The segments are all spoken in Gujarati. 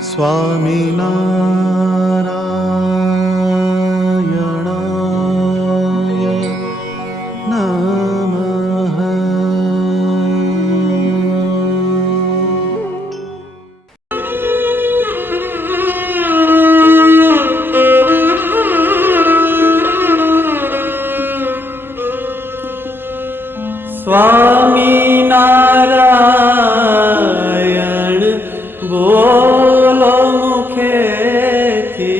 સ્વામિનારાયણાય નમઃ. સ્વામિનારાયણ બોલો મુખેથી,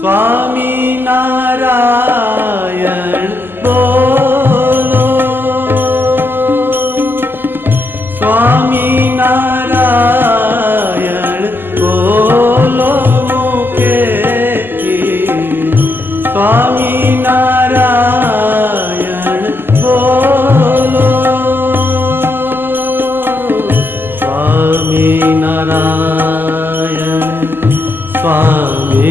સ્વામિનારાયણ બોલો, સ્વામિનારાયણ બોલો મુખેથી, સ્વામિનારાયણ બોલો, સ્વામિનારાયણ, સ્વામિનારાયણ,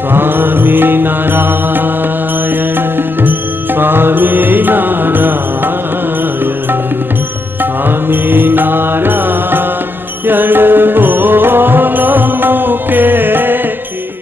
સ્વામિનારાયણ, સ્વામિનારાયણ બોલો મુખેથી.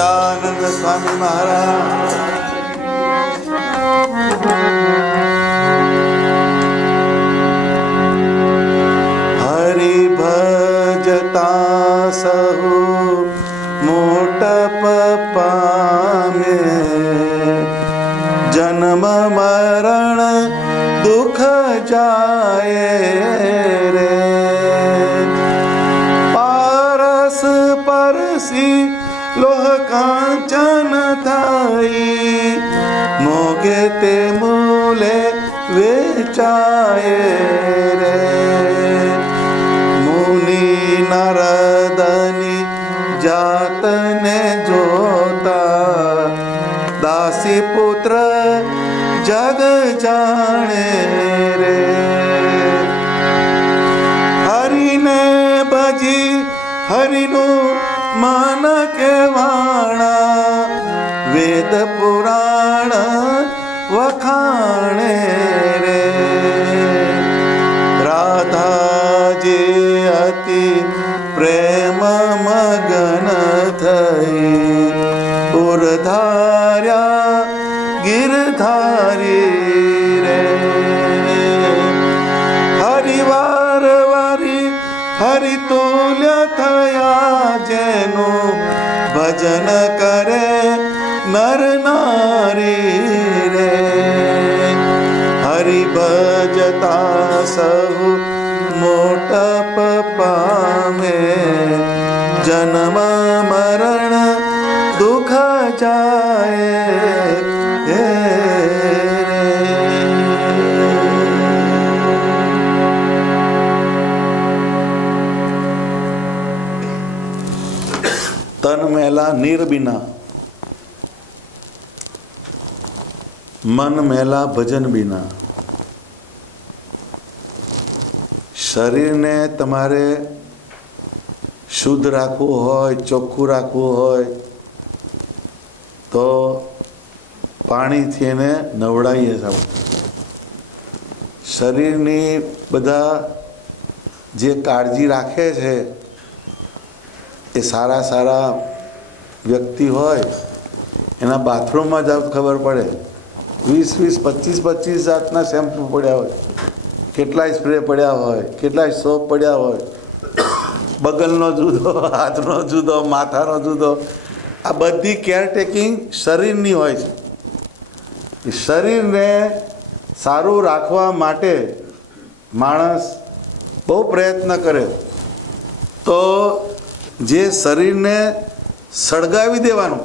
સચ્ચિદાનંદ સ્વામી મહારાજ. હરિ ભજતા સહુ મોટપ પામે, જન્મ મરણ દુઃખ જાય રે. પારસ પરસી લોહ કાંચન થઈ, મોગે તે મૂલે વેચાય રે. મુનિ નરદની જાતને જોતા, દાસી પુત્ર જગ જાણે રે. હરિને ભજી હરિનું મન કેવાણા, વેદ પુરાણ વખાણે રે. રાધાજી અતિ પ્રેમ મગન થઈ, ઉરધાર્યા ગિરધારી રે. હરિવાર વારી હરિતુલ્ય થયા, જેનું ભજન કરે નર નારી રે. હરિ ભજતા સહુ મોટપ પામે, જન્મ મરણ દુઃખ જાય હે રે. તન મેલા નીર બીના, મન મેલા ભજન બીના. શરીરને તમારે શુદ્ધ રાખવું હોય, ચોખ્ખું રાખવું હોય તો પાણીથી એને નવડાવીએ આપણે. શરીરની બધા જે કાળજી રાખે છે એ સારા સારા વ્યક્તિ હોય, એના બાથરૂમમાં જાવ ખબર પડે. 20-25 જાતના શેમ્પૂ પડ્યા હોય, કેટલાય સ્પ્રે પડ્યા હોય, કેટલાય સોપ પડ્યા હોય, બગલનો જુદો, હાથનો જુદો, માથાનો જુદો. આ બધી કેરટેકિંગ શરીરની હોય છે. એ શરીરને સારું રાખવા માટે માણસ બહુ પ્રયત્ન કરે તો જે શરીરને સળગાવી દેવાનું,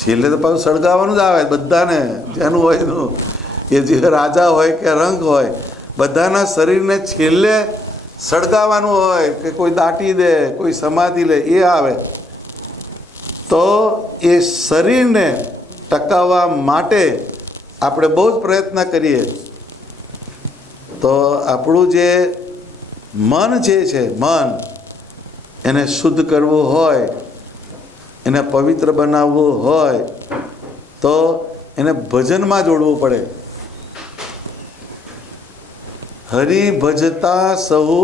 છેલ્લે તો પાછું સળગાવવાનું જ આવે બધાને, જેનું હોય એનું. એ જે રાજા હોય કે રંગ હોય, બધાના શરીરને છેલ્લે સળગાવવાનું હોય કે કોઈ દાટી દે, કોઈ સમાધિ લે, એ આવે. તો એ શરીરને ટકાવવા માટે આપણે બહુ જ પ્રયત્ન કરીએ તો આપણું જે મન જે છે, મન એને શુદ્ધ કરવું હોય, એને પવિત્ર બનાવવું હોય તો એને ભજનમાં જોડવું પડે. હરિ ભજતા સહુ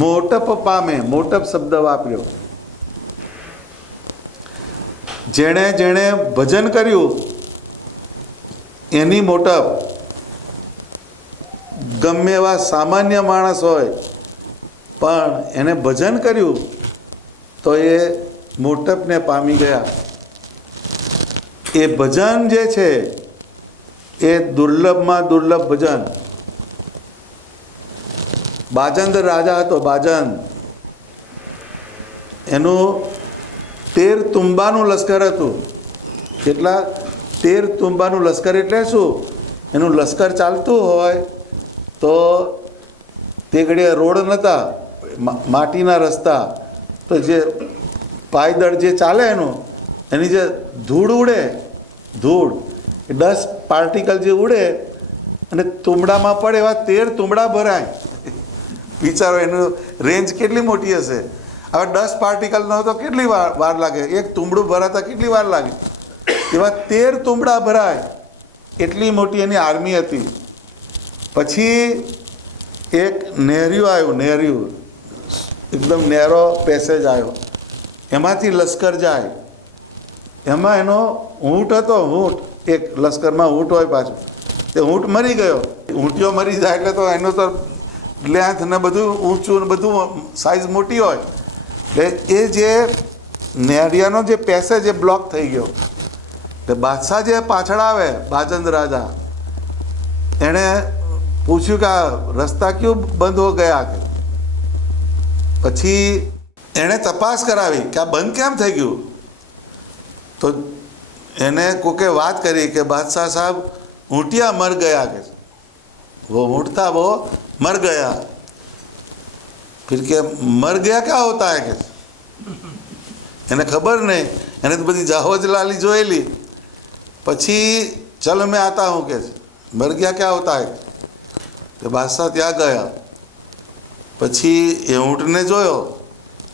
મોટપ પામે. મોટપ શબ્દ વાપર્યો. જેણે જેણે ભજન કર્યું એની મોટપ. ગમે એવા સામાન્ય માણસ હોય પણ એને ભજન કર્યું તો એ મોટપને પામી ગયા. એ ભજન જે છે એ દુર્લભમાં દુર્લભ ભજન. બાજંદ રાજા હતો, બાજંદ. એનું 13 તુંબાનું લશ્કર હતું. કેટલા? 13 તુંબાનું લશ્કર એટલે શું? એનું લશ્કર ચાલતું હોય તો તે ઘડીએ રોડ નહોતા, માટીના રસ્તા. તો જે પાયદળ જે ચાલે એની જે ધૂળ ઉડે, ધૂળ ડસ્ટ પાર્ટિકલ જે ઉડે અને તુંબડામાં પડે, એવા 13 તુંબડા ભરાય. વિચારો એનું રેન્જ કેટલી મોટી હશે. હવે 10 પાર્ટિકલ ન તો કેટલી વાર લાગે? એક તુંબડું ભરાતા કેટલી વાર લાગે? એવા 13 તુંબડા ભરાય, એટલી મોટી એની આર્મી હતી. પછી એક નહેર્યું આવ્યું, નહેર્યું એકદમ નેરો પેસેજ આવ્યો. એમાંથી લશ્કર જાય, એમાં એનો ઊંટ હતો, ઊંટ એક લશ્કરમાં ઊંટ હોય પાછું, તે ઊંટ મરી ગયો. ઊંટિયો મરી જાય એટલે તો એનું તો લેન્થ ને બધું ઊંચું ને બધું સાઇઝ મોટી હોય, એટલે એ જે નેરિયાનો જે પેસેજ એ બ્લોક થઈ ગયો. એટલે બાદશાહ જે પાછળ આવે, બાજંદ રાજા, એણે પૂછ્યું કે આ રસ્તા ક્યું બંધ હો ગયા કે. પછી એણે તપાસ કરાવી કે આ બંધ કેમ થઈ ગયું. તો એને કોકે વાત કરી કે બાદશાહ સાहब ऊँटिया मर गया के, वो ऊँट था वो मर गया. फिर के मर गया क्या होता है के, એને ખબર નહીં, એને તો બધી જાહોજલાલી જોયેલી. પછી ચલો મેં આતા હું કે મર ગયા ક્યાં હોતા હે. તો બાદશાહ ત્યાં ગયા, પછી એ ઊંટને જોયો,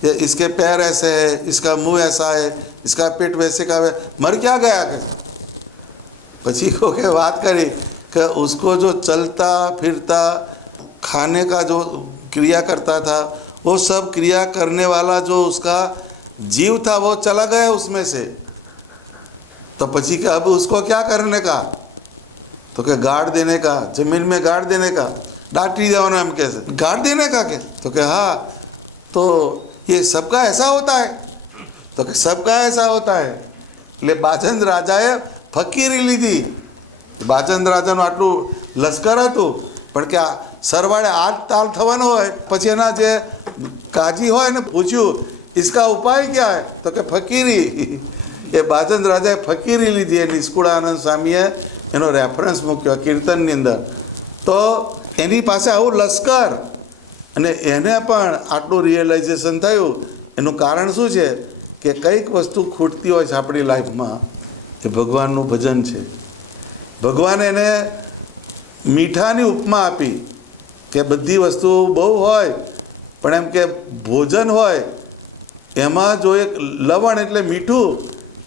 ये इसके पैर ऐसे है, इसका मुंह ऐसा है, इसका पेट वैसे का है, मर क्या गया के. પછી को के बात करी कि उसको जो चलता फिरता खाने का जो क्रिया करता था, वो सब क्रिया करने वाला जो उसका जीव था वो चला गया उसमें से. तो પછી કે अब उसको क्या करने का, तो કે गाड़ देने का, जमीन में गाड़ देने का, डांटी देवाना हम कैसे गाड़ देने का के. तो कि हाँ, तो ये सबका ऐसा होता है. तो कि सबका ऐसा होता है. એટલે બાજંદ રાજાએ ફકીરી લીધી. બાજંદ રાજાનું આટલું લશ્કર હતું, પણ કે આ સરવાળે આ તાલ થવાનો હોય, પછી એના જે કાજી હોય એને પૂછ્યું इसका उपाय क्या है, तो કે ફકીરી. એ બાજંદ રાજાએ ફકીરી લીધી. એ નિષ્કુળાનંદ સ્વામીએ એનો રેફરન્સ મૂક્યો કીર્તનની અંદર. તો એની પાસે આવું લશ્કર, અને એને પણ આટલું રિયલાઇઝેશન થયું. એનું કારણ શું છે કે કંઈક વસ્તુ ખૂટતી હોય છે આપણી લાઈફમાં, એ ભગવાનનું ભજન છે. ભગવાને એને મીઠાની ઉપમા આપી કે બધી વસ્તુ બહુ હોય, પણ એમ કે ભોજન હોય એમાં જો એક લવણ એટલે મીઠું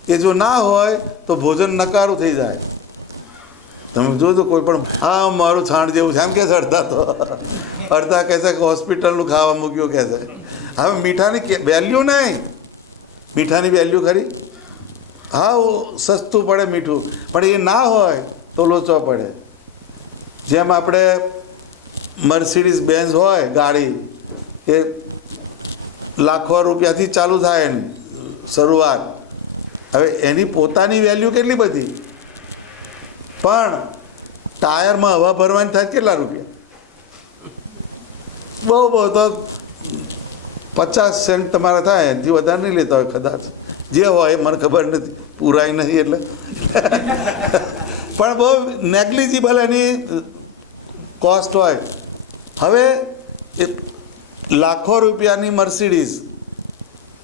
એ જો ના હોય તો ભોજન નકારું થઈ જાય. તમે જોજો કોઈ પણ હા મારું છાણ જેવું છે એમ કે છે, અડધા તો અડધા કહે છે કે હોસ્પિટલનું ખાવા મૂક્યું કહે છે. હવે મીઠાની વેલ્યુ નહીં. મીઠાની વેલ્યુ ખરી, હા સસ્તું પડે મીઠું, પણ એ ના હોય તો લોચો પડે. જેમ આપણે મર્સિડીઝ બેન્ઝ હોય ગાડી, એ લાખો રૂપિયાથી ચાલુ થાય એની શરૂઆત. હવે એની પોતાની વેલ્યુ કેટલી બધી, પણ ટાયરમાં હવા ભરવાની થાય કેટલા રૂપિયા, બહુ તો 50 સેન્ટ તમારા થાય, એનાથી વધારે નહીં લેતા હોય કદાચ, જે હોય મને ખબર નથી, પૂરાય નથી એટલે પણ બહુ નેગ્લિજિબલ એની કોસ્ટ હોય. હવે એ લાખો રૂપિયાની મર્સિડીઝ,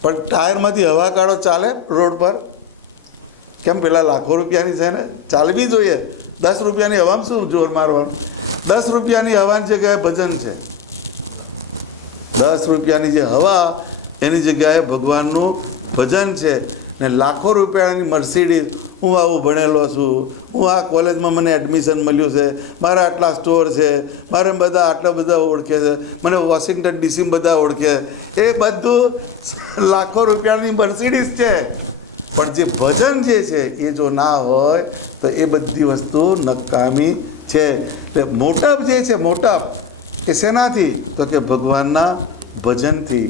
પણ ટાયરમાંથી હવા કાઢો ચાલે રોડ પર કેમ? પેલા લાખો રૂપિયાની છે ને, ચાલવી જોઈએ. 10 રૂપિયાની હવામાં શું જોર મારવાનું? 10 રૂપિયાની હવાની જગ્યાએ ભજન છે. 10 રૂપિયાની જે હવા એની જગ્યાએ ભગવાનનું ભજન છે. ને લાખો રૂપિયાની મર્સિડીઝ, હું આવું ભણેલો છું, હું આ કોલેજમાં મને એડમિશન મળ્યું છે, મારા આટલા સ્ટોર છે, મારે બધા આટલા બધા ઓળખે છે, મને વોશિંગ્ટન ડીસીમાં બધા ઓળખે, એ બધું લાખો રૂપિયાની મર્સિડીઝ છે. પણ જે ભજન જે છે એ જો ના હોય તો એ બધી વસ્તુ નકામી છે. એટલે મોટપ જે છે, મોટપ એ શેનાથી? તો કે ભગવાનના ભજનથી.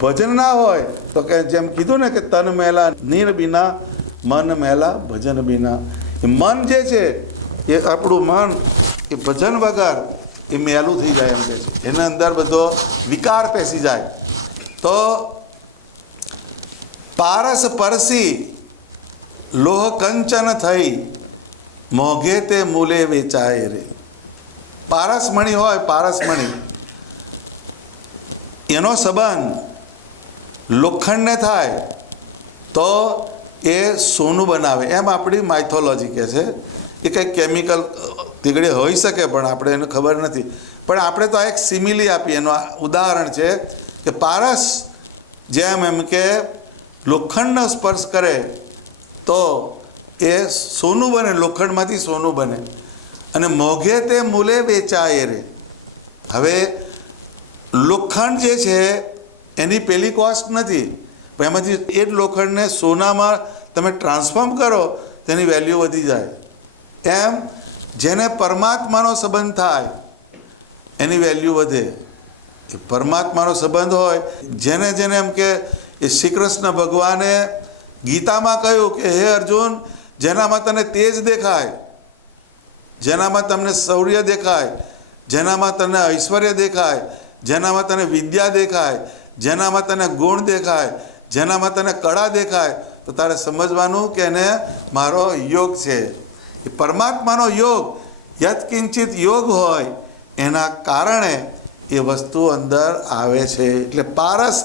ભજન ના હોય તો કે જેમ કીધું ને કે તન મેલા નીર બિના મન મેલા ભજન બિના. એ મન જે છે એ આપણું મન એ ભજન વગર એ મેલું થઈ જાય એમ કે છે. એના અંદર બધો વિકાર પેસી જાય. તો પારસ પરસી લોહ કંચન થઈ મોઘે તે મૂલે વેચાય રે. પારસમણી હોય, પારસમણી એનો સંબંધ લોખંડને થાય તો એ સોનું બનાવે, એમ આપણી માઇથોલોજી કહે છે. એ કંઈક કેમિકલ તીગડે હોઈ શકે, પણ આપણે એને ખબર નથી. પણ આપણે તો આ એક સિમિલી આપીએ, એનું ઉદાહરણ છે કે પારસ જેમ એમ કે લોખંડનો સ્પર્શ કરે તો એ સોનું બને, લોખંડમાંથી સોનું બને. અને મોઘે તે મૂલે વેચાય રે. હવે લોખંડ જે છે એની પેલી કોસ્ટ નથી, પણ એમાંથી એ જ લોખંડને સોનામાં તમે ટ્રાન્સફોર્મ કરો તેની વેલ્યુ વધી જાય. એમ જેને પરમાત્માનો સંબંધ થાય એની વેલ્યુ વધે. એ પરમાત્માનો સંબંધ હોય, જેને જેને એમ કે એ શ્રી કૃષ્ણ ભગવાને ગીતામાં કહ્યું કે હે અર્જુન, જેનામાં તને તેજ દેખાય, જેનામાં તમને શૌર્ય દેખાય, જેનામાં તને ઐશ્વર્ય દેખાય, જેનામાં તને વિદ્યા દેખાય, જેનામાં તને ગુણ દેખાય, જેનામાં તને કળા દેખાય, તો તારે સમજવાનું કે એને મારો યોગ છે. એ પરમાત્માનો યોગ યત્કિંચિત યોગ હોય એના કારણે એ વસ્તુ અંદર આવે છે. એટલે પારસ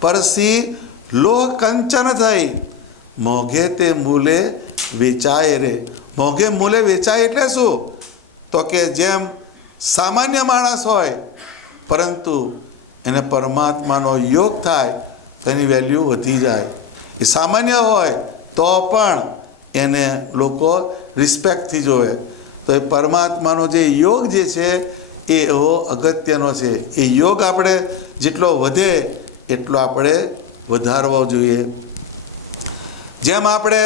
પરસી લોહ કંચન થઈ, મોઘે તે મૂલે વેચાય રે. મોઘે મૂલે વેચાય એટલે શું? તો કે જેમ સામાન્ય માણસ હોય પરંતુ એને પરમાત્માનો યોગ થાય તેની વેલ્યુ વધી જાય. એ સામાન્ય હોય તો પણ એને લોકો રિસ્પેક્ટથી જોવે. તો એ પરમાત્માનો જે યોગ જે છે એ એવો અગત્યનો છે. એ યોગ આપણે જેટલો વધે એટલો આપણે વધારવો જોઈએ. જેમ આપણે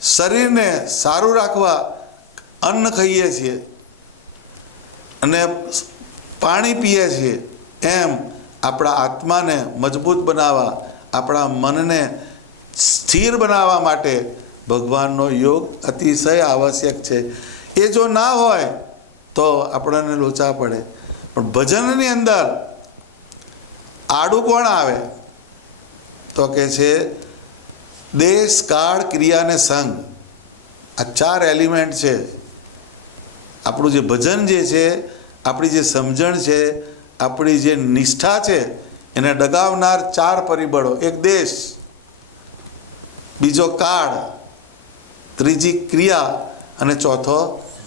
શરીરને સારું રાખવા અન્ન ખાઈએ છીએ અને પાણી પીએ છીએ, એમ આપણા આત્માને મજબૂત બનાવવા, આપણા મનને સ્થિર બનાવવા માટે ભગવાનનો યોગ અતિશય આવશ્યક છે. એ જો ના હોય તો આપણને લોચા પડે. પણ ભજનની અંદર આડું કોણ આવે? તો કે છે દેશ, કાળ, ક્રિયા અને સંગ. આ 4 એલિમેન્ટ છે. આપણું જે ભજન જે છે, આપણી જે સમજણ છે, આપણી જે નિષ્ઠા છે, એને ડગાવનાર 4 પરિબળો. એક દેશ, બીજો કાળ, ત્રીજી ક્રિયા અને ચોથો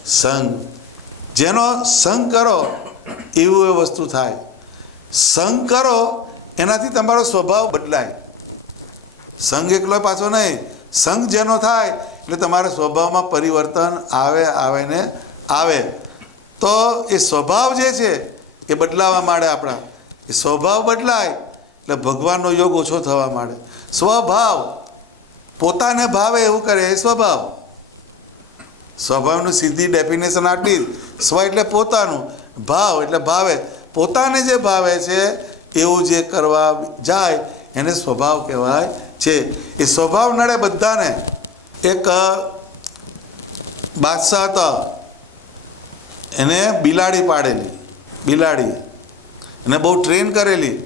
સંગ. જેનો સંગ કરો એવું એ વસ્તુ થાય. સંગ કરો એનાથી તમારો સ્વભાવ બદલાય. સંગ એકલો પાછો નહીં, સંગ જેનો થાય એટલે તમારા સ્વભાવમાં પરિવર્તન આવે ને આવે. તો એ સ્વભાવ જે છે એ બદલાવા માંડે. આપણા એ સ્વભાવ બદલાય એટલે ભગવાનનો યોગ ઓછો થવા માંડે. સ્વભાવ પોતાને ભાવે એવું કરે એ સ્વભાવ. સ્વભાવનું સીધી ડેફિનેશન આટલી. સ્વ એટલે પોતાનું, ભાવ એટલે ભાવે. પોતાને જે ભાવે છે એવું જે કરવા જાય એને સ્વભાવ કહેવાય છે. એ સ્વભાવ નડે બધાને. એક બાદશાહ હતો, એને બિલાડી પાડેલી. બિલાડી એને બહુ ટ્રેન કરેલી.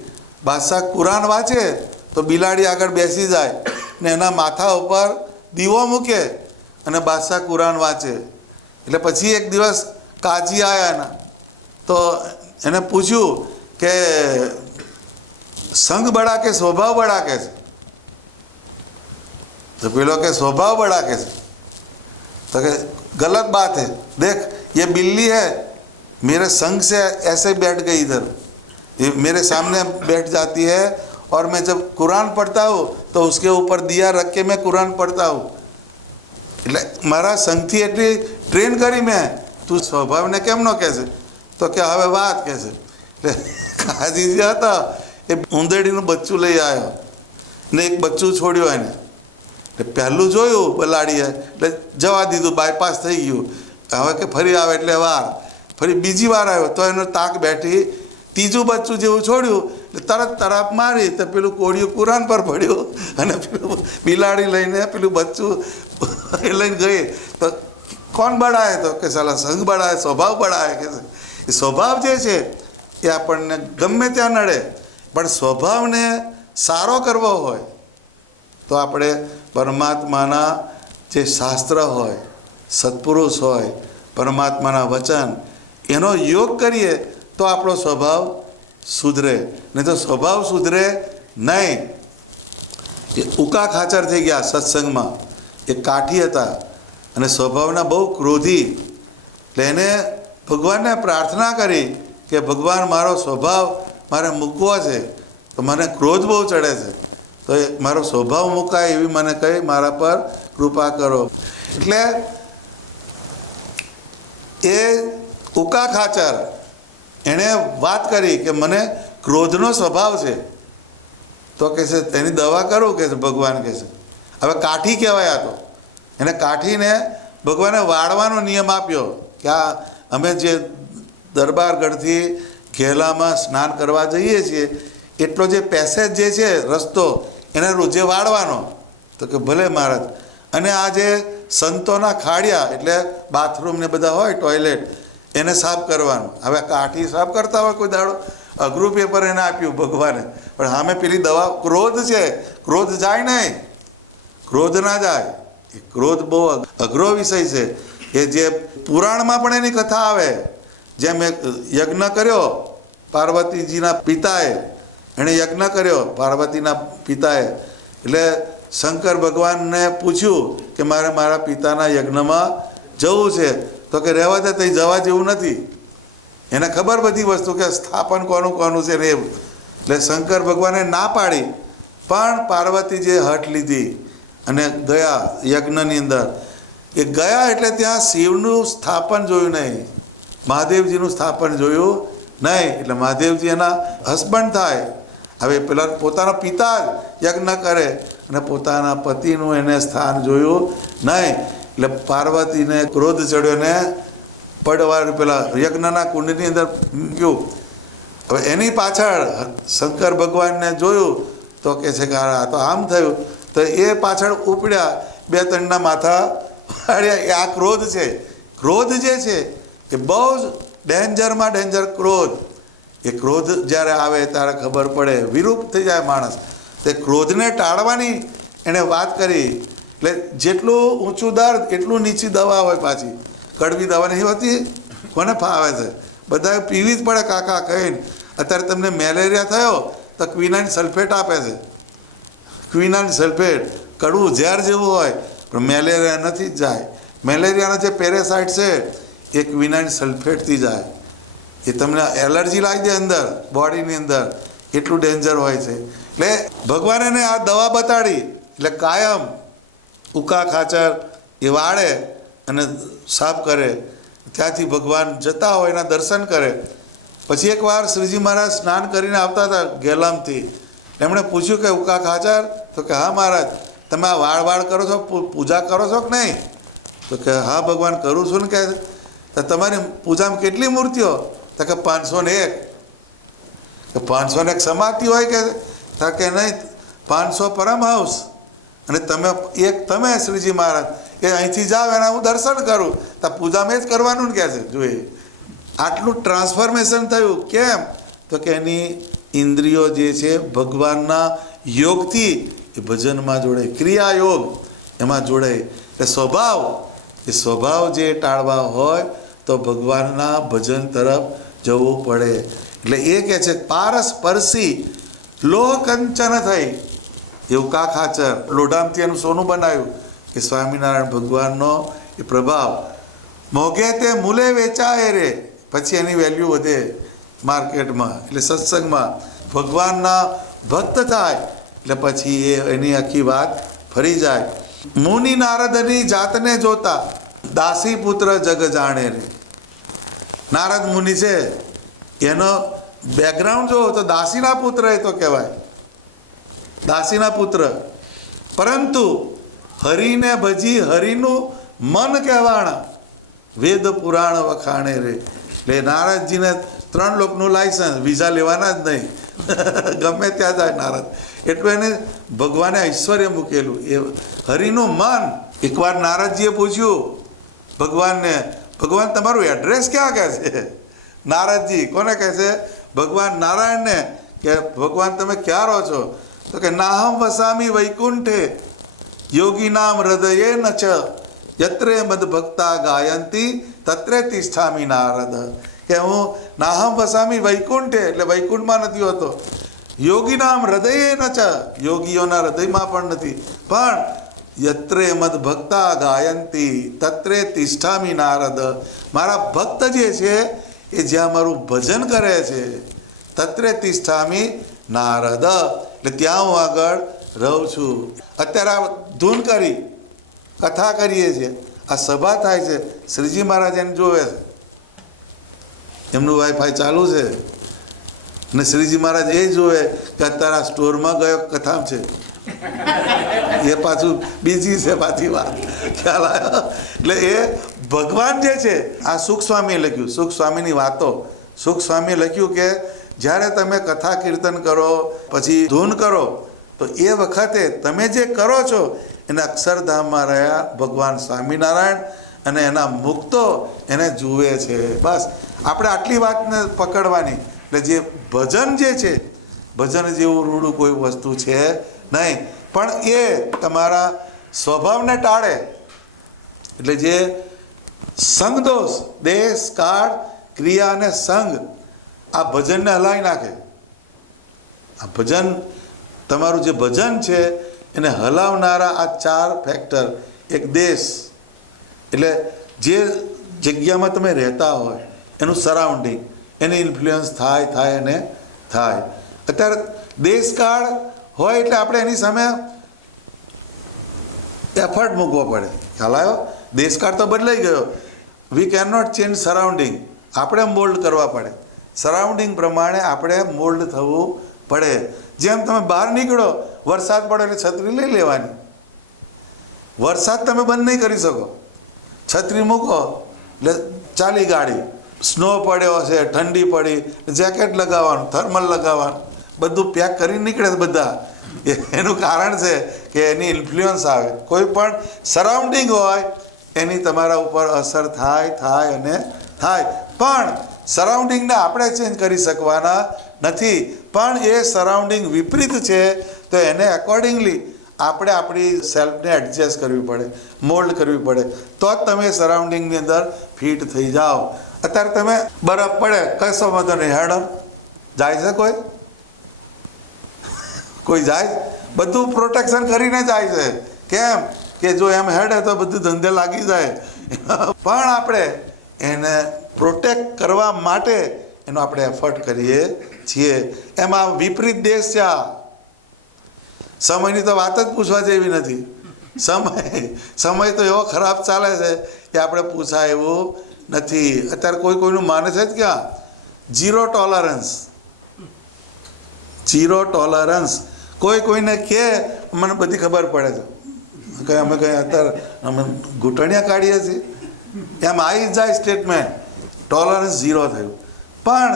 બાદશાહ કુરાન વાંચે તો બિલાડી આગળ બેસી જાય ને એના માથા ઉપર દીવો મૂકે અને બાદશાહ કુરાન વાંચે. એટલે પછી એક દિવસ કાજી આવ્યા એના, તો એને પૂછ્યું કે સંગ બડા કે સ્વભાવ બડા કે છે? तो पेलो के स्वभाव बड़ा कैसे? तो के गलत बात है, देख ये बिल्ली है, मेरे संग से ऐसे बैठ गई इधर, ये मेरे सामने बैठ जाती है और मैं जब कुरान पढ़ता हूँ तो उसके ऊपर दिया रख के मैं कुरान पढ़ता हूँ. એટલે મારા સંગથી એટલી ટ્રેન કરી મેં, તું સ્વભાવને કેમ ન કહેશે? તો કે હવે વાત કહેશે. એટલે કાજી જે હતા એ ઉંદેડીનું બચ્ચું લઈ આવ્યો ને એક બચ્ચું છોડ્યું એને. એટલે પહેલું જોયું બલાડીએ એટલે જવા દીધું, બાયપાસ થઈ ગયું. હવે કે ફરી આવે એટલે વાર. ફરી બીજી વાર આવ્યો તો એનો તાક બેઠી. ત્રીજું બચ્ચું જેવું છોડ્યું એટલે તરત તરાપ મારી તો પેલું કોળિયું કુરાન પર પડ્યું અને પેલું બિલાડી લઈને પેલું બચ્ચું એ લઈને ગઈ. તો કોણ બળાય? તો કે સાલા સંગ બળાય, સ્વભાવ બળાય કે છે. એ સ્વભાવ જે છે એ આપણને ગમે ત્યાં નડે, પણ સ્વભાવને સારો કરવો હોય તો આપણે પરમાત્માના જે શાસ્ત્ર હોય, સત્પુરુષ હોય, પરમાત્માના વચન એનો યોગ કરીએ તો આપણો સ્વભાવ સુધરે. નહીં તો સ્વભાવ સુધરે નહીં. એ ઉકા ખાચર થઈ ગયા સત્સંગમાં. એ કાઠી હતા અને સ્વભાવના બહુ ક્રોધી. એટલે એને ભગવાનને પ્રાર્થના કરી કે ભગવાન મારો સ્વભાવ મારે મૂકવો છે, તો મને ક્રોધ બહુ ચડે છે, તો એ મારો સ્વભાવ મુકાય એવી મને કહી મારા પર કૃપા કરો. એટલે એ ઉકા ખાચર એણે વાત કરી કે મને ક્રોધનો સ્વભાવ છે, તો કહે છે એની દવા કરું કે છે ભગવાન કહે છે. હવે કાઠી કહેવાય આ તો. એને કાઠીને ભગવાને વાળવાનો નિયમ આપ્યો કે આ અમે જે દરબારગઢથી ઘેલામાં સ્નાન કરવા જઈએ છીએ એટલો જે પેસેજ જે છે રસ્તો એને રોજે વાળવાનો. તો કે ભલે મહારાજ. અને આ જે સંતોના ખાડિયા એટલે બાથરૂમ ને બધા હોય ટોયલેટ એને સાફ કરવાનું. હવે કાઠી સાફ કરતા હોય કોઈ દાડો અઘરું પેપર એને આપ્યું ભગવાને, પણ સામે પેલી દવા ક્રોધ છે. ક્રોધ જાય નહીં, ક્રોધ ના જાય. એ ક્રોધ બહુ અઘરો વિષય છે. એ જે પુરાણમાં પણ એની કથા આવે. જેમ એક યજ્ઞ કર્યો પાર્વતીજીના પિતાએ, એણે યજ્ઞ કર્યો પાર્વતીના પિતાએ. એટલે શંકર ભગવાનને પૂછ્યું કે મારે મારા પિતાના યજ્ઞમાં જવું છે. તો કે રહેવા દે, ત્યાં જવા જેવું નથી. એને ખબર બધી વસ્તુ કે સ્થાપન કોનું કોનું છે ને એવું. એટલે શંકર ભગવાને ના પાડી, પણ પાર્વતીજીએ હઠ લીધી અને ગયા યજ્ઞની અંદર. એ ગયા એટલે ત્યાં શિવનું સ્થાપન જોયું નહીં, મહાદેવજીનું સ્થાપન જોયું નહીં. એટલે મહાદેવજી એના હસબન્ડ થાય. હવે પેલા પોતાના પિતા જ યજ્ઞ કરે અને પોતાના પતિનું એને સ્થાન જોયું નહીં. એટલે પાર્વતીને ક્રોધ ચડ્યો ને પડવાર પેલા યજ્ઞના કુંડની અંદર મૂક્યું. હવે એની પાછળ શંકર ભગવાનને જોયું તો કહે છે કે આ તો આમ થયું. તો એ પાછળ ઉપડ્યા, 2-3ના માથા વાળ્યા. એ આ ક્રોધ છે. ક્રોધ જે છે એ બહુ જ ડેન્જરમાં ડેન્જર ક્રોધ. એ ક્રોધ જ્યારે આવે ત્યારે ખબર પડે, વિરૂપ થઈ જાય માણસ. તે ક્રોધને ટાળવાની એણે વાત કરી. એટલે જેટલું ઊંચું દર્દ એટલું નીચી દવા હોય. પાછી કડવી દવા નહીં હોતી, કોને ફાવે છે, બધાએ પીવી જ પડે કાકા કહીને. અત્યારે તમને મેલેરિયા થયો તો ક્વિનાઇન સલ્ફેટ આપે છે. ક્વિનાઇન સલ્ફેટ કડવું ઝેર જેવું હોય, પણ મેલેરિયા નથી જ જાય. મેલેરિયાના જે પેરેસાઇટ છે એ ક્વિનાઇન સલ્ફેટથી જાય. એ તમને એલર્જી લાવી દે અંદર બોડીની અંદર, એટલું ડેન્જર હોય છે. એટલે ભગવાન એને આ દવા બતાડી. એટલે કાયમ ઉકા ખાચર એ વાળે અને સાફ કરે. ત્યાંથી ભગવાન જતા હોય એના દર્શન કરે. પછી એકવાર શ્રીજી મહારાજ સ્નાન કરીને આવતા હતા ગેલામથી. એમણે પૂછ્યું કે ઉકા ખાચર? તો કે હા મહારાજ. તમે આ વાળ કરો છો, પૂજા કરો છો કે નહીં? તો કે હા ભગવાન કરું છું ને. કે તો તમારી પૂજામાં કેટલી મૂર્તિઓ? તો કે 501. કે 501 સમાતી હોય કે નહીં? 500 પરમહંસ અને તમે શ્રીજી મહારાજ. એ અહીંથી જાઓ એના હું દર્શન કરું તો પૂજામાં જ કરવાનું ને કહે છે. જોઈએ આટલું ટ્રાન્સફોર્મેશન થયું. કેમ? તો કે એની ઇન્દ્રિયો જે છે ભગવાનના યોગથી એ ભજનમાં જોડે, ક્રિયા યોગ એમાં જોડે. એટલે એ સ્વભાવ જે ટાળવા હોય તો ભગવાનના ભજન તરફ જવું પડે. એટલે એ કહે છે પારસ્પર્શી લોહ કંચન થઈ. એવું કા ખાચર લોઢામથી એનું સોનું બનાવ્યું કે સ્વામિનારાયણ ભગવાનનો એ પ્રભાવ. મોઘે તે મૂલે વેચાય રે. પછી એની વેલ્યુ વધે માર્કેટમાં. એટલે સત્સંગમાં ભગવાનના ભક્ત થાય એટલે પછી એની આખી વાત ફરી જાય. મુનિ નારદની જાતને જોતા દાસી પુત્ર જગ જાણે રે. નારદ મુનિ છે, એનો બેકગ્રાઉન્ડ જો તો દાસીના પુત્ર એ તો કહેવાય, દાસીના પુત્ર. પરંતુ હરિને ભજી હરિનું મન કહેવાણા, વેદ પુરાણ વખાણે રે. એટલે નારદજીને 3 લોકનું લાયસન્સ, વિઝા લેવાના જ નહીં, ગમે ત્યાં જાય નારદ. એટલું એને ભગવાને ઐશ્વર્ય મૂકેલું. એ હરિનું મન. એકવાર નારદજીએ પૂછ્યું ભગવાનને, ભગવાન તમારું એડ્રેસ ક્યાં કહે છે? નારદજી કોને કહે છે? ભગવાન નારાયણને. કે ભગવાન તમે ક્યાં રહો છો? તો કે નાહમ વસામી વૈકુંઠે યોગી નામ હૃદયે ન ચ યત્રે મદ ભક્તા ગાયંતી તત્રે તિષ્ઠામી નારદ. કે હું નાહમ વસામી વૈકુંઠે એટલે વૈકુંઠમાં નથી હોતો. યોગી નામ હૃદયે ન ચ યોગીઓના હૃદયમાં પણ નથી. પણ યત્રે મદ ભક્તા ગાયંતી તત્રે તિષ્ઠામી નારદ. મારા ભક્ત જે છે એ જ્યાં મારું ભજન કરે છે તત્રે તિષ્ઠામી નારદ. એટલે ત્યાં હું આગળ રહું છું. અત્યારે આ ધૂન કરી કથા કરીએ છીએ, આ સભા થાય છે, શ્રીજી મહારાજ એને જોવે છે, એમનું વાઈફાઈ ચાલુ છે. ને શ્રીજી મહારાજ એ જોવે કે અત્યારે આ સ્ટોરમાં ગયો કથામ છે, એ પાછું બીજી છે પાછી વાત, ખ્યાલ આવ્યો? એટલે એ ભગવાન જે છે, આ સુખ સ્વામીએ લખ્યું, સુખ સ્વામીની વાતો, સુખ સ્વામીએ લખ્યું કે જ્યારે તમે કથા કીર્તન કરો પછી ધૂન કરો તો એ વખતે તમે જે કરો છો એને અક્ષરધામમાં રહ્યા ભગવાન સ્વામિનારાયણ અને એના મુક્તો એને જુએ છે. બસ આપણે આટલી વાતને પકડવાની. એટલે જે ભજન જે છે, ભજન જેવું રૂડું કોઈ વસ્તુ છે નહીં, પણ એ તમારા સ્વભાવને ટાળે. એટલે જે સંગ દોષ, દેશ, કાળ, ક્રિયા અને સંગ, આ ભજનને હલાવી નાખે. આ ભજન, તમારું જે ભજન છે એને હલાવનારા આ 4 ફેક્ટર. એક દેશ, એટલે જે જગ્યામાં તમે રહેતા હોય એનું સરાઉન્ડિંગ, એની ઇન્ફ્લુઅન્સ થાય અને થાય. અત્યારે દેશકાળ હોય એટલે આપણે એની સામે એફર્ટ મૂકવો પડે. ખ્યાલ આવ્યો? દેશકાળ તો બદલાઈ ગયો. We can not change surrounding. આપણે મોલ્ડ કરવા પડે. સરાઉન્ડિંગ પ્રમાણે આપણે મોલ્ડ થવું પડે. જેમ તમે બહાર નીકળો, વરસાદ પડે એટલે છત્રી લઈ લેવાની. વરસાદ તમે બંધ નહીં કરી શકો. છત્રી મૂકો એટલે ચાલી ગાડી. સ્નો પડ્યો હશે, ઠંડી પડી, જેકેટ લગાવવાનું, થર્મલ લગાવવાનું, બધું પેક કરીને નીકળે બધા. એનું કારણ છે કે એની ઇન્ફ્લુઅન્સ આવે. કોઈ પણ સરાઉન્ડિંગ હોય એની તમારા ઉપર અસર થાય અને થાય. પણ સરાઉન્ડિંગને આપણે ચેન્જ કરી શકવાના નથી. પણ એ સરાઉન્ડિંગ વિપરીત છે તો એને એકોર્ડિંગલી આપણે આપણી સેલ્ફને એડજસ્ટ કરવી પડે, મોલ્ડ કરવી પડે, તો જ તમે સરાઉન્ડિંગની અંદર ફિટ થઈ જાઓ. અત્યારે તમે બરફ પડે, કશો વાંધો નહીં, હેડો જાય છે કોઈ જાય? બધું પ્રોટેક્શન કરીને જાય છે. કેમ કે જો એમ હેડે તો બધું ધંધે લાગી જાય. પણ આપણે એને પ્રોટેક્ટ કરવા માટે એનો આપણે એફર્ટ કરીએ છીએ. એમાં વિપરીત દેશ છે આ. સમયની તો વાત જ પૂછવા જેવી નથી. સમય તો એવો ખરાબ ચાલે છે કે આપણે પૂછાય એવું નથી. અત્યારે કોઈનું માને છે જ ક્યાં? Zero tolerance. કોઈને કે મને બધી ખબર પડે છે, અમે કંઈ અત્યારે અમે ઘૂંટણિયા કાઢીએ છીએ, એમ આવી જાય સ્ટેટમેન્ટ, ટોલરન્સ ઝીરો થયું. પણ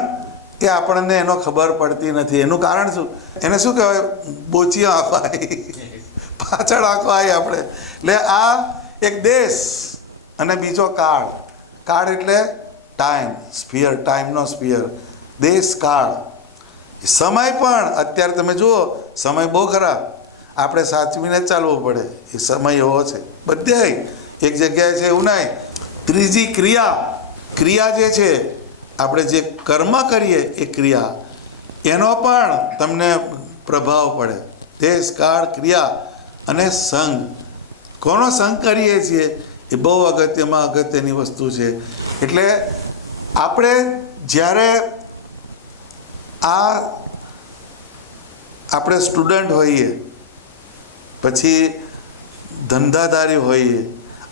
એ આપણને એનો ખબર પડતી નથી. એનું કારણ શું? એને શું કહેવાય? બોચી આંખો આવી, પાછળ આંખો આવી આપણે. એટલે આ એક દેશ અને બીજો કાળ. કાળ એટલે ટાઈમ, સ્ફિયર, ટાઈમનો સ્ફિયર. દેશ, કાળ. સમય પણ અત્યારે તમે જુઓ, સમય બહુ ખરાબ. આપણે સાચવીને જ ચાલવું પડે. એ સમય એવો છે બધે, એક જગ્યાએ છે એવું નહીં. ત્રીજી ક્રિયા જે છે, આપણે જે કર્મ કરીએ એ ક્રિયા, એનો પણ તમને પ્રભાવ પડે. દેશ, કાળ, ક્રિયા અને સંગ. કોનો સંગ કરીએ છીએ એ બહુ અગત્યની વસ્તુ છે. એટલે આપણે જ્યારે આપણે સ્ટુડન્ટ હોઈએ, પછી ધંધાદારી હોઈએ,